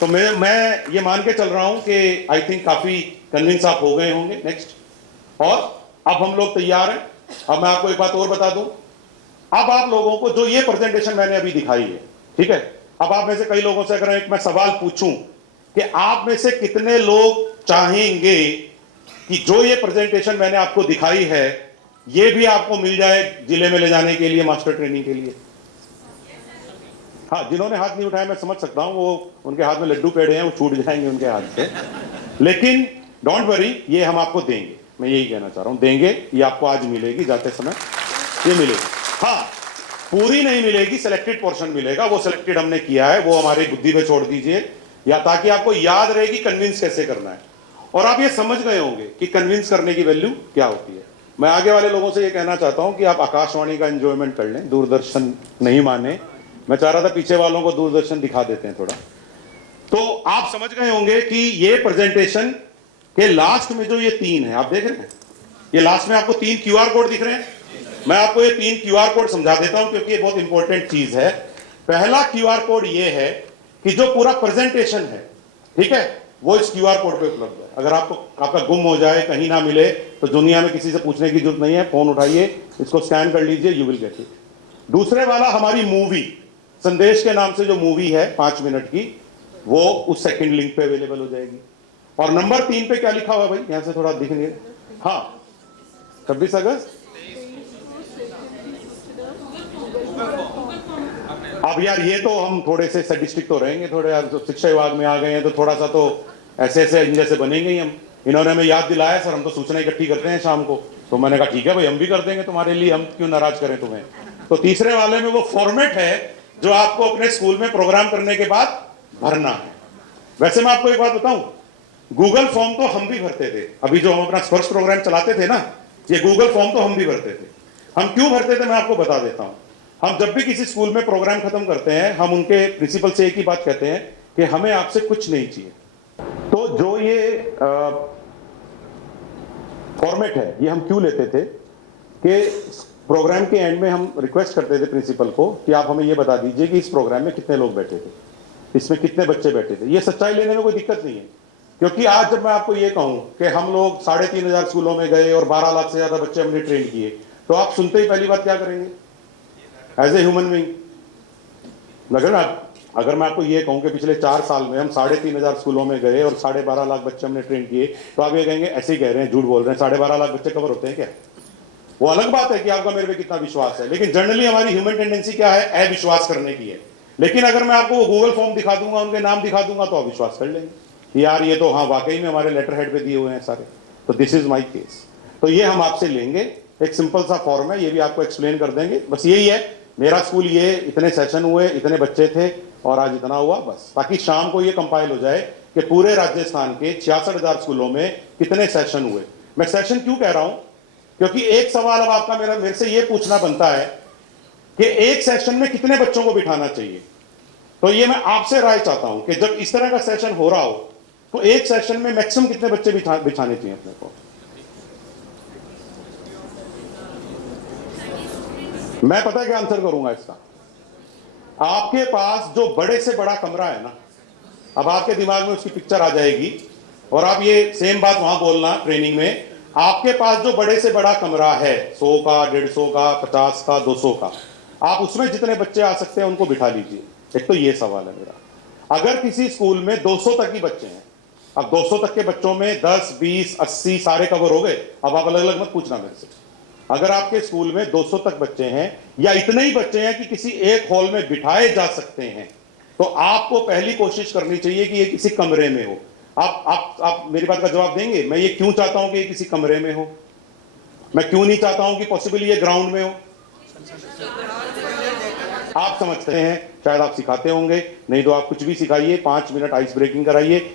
तो मैं ये मान के चल रहा हूं कि आई थिंक काफी कन्विंस आप हो गए होंगे। नेक्स्ट, और अब हम लोग तैयार हैं। अब मैं आपको एक बात और बता दूं, अब आप लोगों को जो ये प्रेजेंटेशन मैंने अभी दिखाई है, ठीक है, अब आप में से कई लोगों से अगर एक मैं सवाल पूछूं कि आप में से कितने लोग चाहेंगे कि जो ये प्रेजेंटेशन मैंने आपको दिखाई है ये भी आपको मिल जाए जिले में ले जाने के लिए, मास्टर ट्रेनिंग के लिए? हाँ, जिन्होंने हाथ नहीं उठाया मैं समझ सकता हूं, वो उनके हाथ में लड्डू पेड़े हैं, वो छूट जाएंगे उनके हाथ से, लेकिन डोंट वरी, ये हम आपको देंगे। मैं यही कहना चाह रहा हूं, देंगे, ये आपको आज मिलेगी, जाते समय ये मिलेगी। हाँ, पूरी नहीं मिलेगी, सिलेक्टेड पोर्शन मिलेगा, वो सिलेक्टेड हमने किया है, वो हमारी बुद्धि पे छोड़ दीजिए, या ताकि आपको याद रहे कि कन्विंस कैसे करना है और आप ये समझ गए होंगे कि कन्विंस करने की वैल्यू क्या होती है। मैं आगे वाले लोगों से ये कहना चाहता हूं कि आप आकाशवाणी का एंजॉयमेंट कर लें, दूरदर्शन नहीं माने। मैं चाह रहा था पीछे वालों को दूरदर्शन दिखा देते हैं थोड़ा। तो आप समझ गए होंगे कि ये प्रेजेंटेशन के लास्ट में जो ये 3 है, आप देख रहे हैं, ये लास्ट में आपको 3 क्यूआर कोड दिख रहे हैं। मैं आपको ये 3 क्यूआर कोड समझा देता हूं क्योंकि ये बहुत इंपॉर्टेंट चीज है। पहला क्यूआर कोड ये है कि जो पूरा प्रेजेंटेशन है, ठीक है, वो इस क्यूआर कोड पे उपलब्ध है। अगर आपको आपका गुम हो जाए, कहीं ना मिले, तो दुनिया में किसी से पूछने की जरूरत नहीं है, फोन उठाइए, इसको स्कैन कर लीजिए, यू विल गेट इट। दूसरे वाला हमारी मूवी संदेश के नाम से जो मूवी है 5 मिनट की, वो उस सेकंड लिंक पे अवेलेबल हो जाएगी। और नंबर 3 पे क्या लिखा हुआ है भाई, यहां से थोड़ा दिख नहीं, हाँ, 26 अगस्त। अब यार ये तो हम थोड़े से सैडिस्टिक तो रहेंगे थोड़े यार, तो शिक्षा विभाग में आ गए हैं तो थोड़ा सा तो ऐसे ऐसे इन जैसे बनेंगे ही हम। इन्होंने हमें याद दिलाया सर हम तो सूचना इकट्ठी करते हैं शाम को, तो मैंने कहा ठीक है भाई हम भी कर देंगे तुम्हारे लिए, हम क्यों नाराज करें तुम्हें। तो तीसरे वाले में वो फॉर्मेट है जो आपको अपने स्कूल में प्रोग्राम करने के बाद भरना है। वैसे मैं आपको एक बात बताऊं, गूगल फॉर्म तो हम भी भरते थे, अभी जो हम अपना स्पर्श प्रोग्राम चलाते थे ना, ये गूगल फॉर्म तो हम भी भरते थे। हम क्यों भरते थे मैं आपको बता देता हूं। हम जब भी किसी स्कूल में प्रोग्राम खत्म करते हैं, हम उनके प्रिंसिपल से एक ही बात कहते हैं कि हमें आपसे कुछ नहीं चाहिए। तो जो ये फॉर्मेट है, ये हम क्यों लेते थे कि प्रोग्राम के एंड में हम रिक्वेस्ट करते थे प्रिंसिपल को कि आप हमें ये बता दीजिए कि इस प्रोग्राम में कितने लोग बैठे थे, इसमें कितने बच्चे बैठे थे। ये सच्चाई लेने में कोई दिक्कत नहीं है, क्योंकि आज जब मैं आपको ये कहूं कि हम लोग 3,500 स्कूलों में गए और 12 लाख से ज्यादा बच्चे हमने ट्रेन किए, तो आप सुनते ही पहली बात क्या करेंगे एज ए ह्यूमन बीइंग। अगर मैं आपको ये कहूं कि पिछले 4 साल में हम 3,500 स्कूलों में गए और 12.5 लाख बच्चे हमने ट्रेन किए, तो आप ये कहेंगे ऐसे ही कह रहे हैं, झूठ बोल रहे हैं, 12.5 लाख बच्चे कवर होते हैं क्या? वो अलग बात है कि आपका मेरे पे कितना विश्वास है, लेकिन जनरली हमारी ह्यूमन टेंडेंसी क्या है, अविश्वास करने की है। लेकिन अगर मैं आपको वो गूगल फॉर्म दिखा दूंगा, उनके नाम दिखा दूंगा, तो आप विश्वास कर लेंगे कि यार ये तो हाँ वाकई में हमारे लेटर हेड पे दिए हुए हैं सारे। तो दिस इज माई केस। तो ये हम आपसे लेंगे, एक सिंपल सा फॉर्म है, ये भी आपको एक्सप्लेन कर देंगे। बस यही है, मेरा स्कूल ये इतने सेशन हुए, इतने बच्चे थे और आज इतना हुआ, बस। ताकि शाम को ये कंपाइल हो जाए कि पूरे राजस्थान के 66,000 स्कूलों में कितने सेशन हुए। मैं सेशन क्यों कह रहा हूं, क्योंकि एक सवाल अब आपका मेरे से ये पूछना बनता है कि एक सेशन में कितने बच्चों को बिठाना चाहिए। तो ये मैं आपसे राय चाहता हूं कि जब इस तरह का सेशन हो रहा हो, तो एक सेशन में मैक्सिमम कितने बच्चे बिठाने चाहिए अपने को। मैं पता है क्या आंसर करूंगा इसका। आपके पास जो बड़े से बड़ा कमरा है ना, अब आपके दिमाग में उसकी पिक्चर आ जाएगी और आप ये सेम बात वहां बोलना ट्रेनिंग में। आपके पास जो बड़े से बड़ा कमरा है, 100 का, 150 का, 50 का, 200 का, आप उसमें जितने बच्चे आ सकते हैं उनको बिठा लीजिए। एक तो ये सवाल है मेरा। अगर किसी स्कूल में 200 तक ही बच्चे हैं, अब 200 तक के बच्चों में 10, 20, 80 सारे कवर हो गए। अब आप अलग अलग मत पूछना मेरे से। अगर आपके स्कूल में 200 तक बच्चे हैं या इतने ही बच्चे हैं कि किसी एक हॉल में बिठाए जा सकते हैं, तो आपको पहली कोशिश करनी चाहिए कि ये किसी कमरे में हो। आप मेरी बात का जवाब देंगे, मैं ये क्यों चाहता हूं कि ये किसी कमरे में हो, मैं क्यों नहीं चाहता हूं कि पॉसिबल ये ग्राउंड में हो। आप समझते हैं, शायद आप सिखाते होंगे, नहीं तो आप कुछ भी सिखाइए, 5 मिनट आइस ब्रेकिंग कराइए,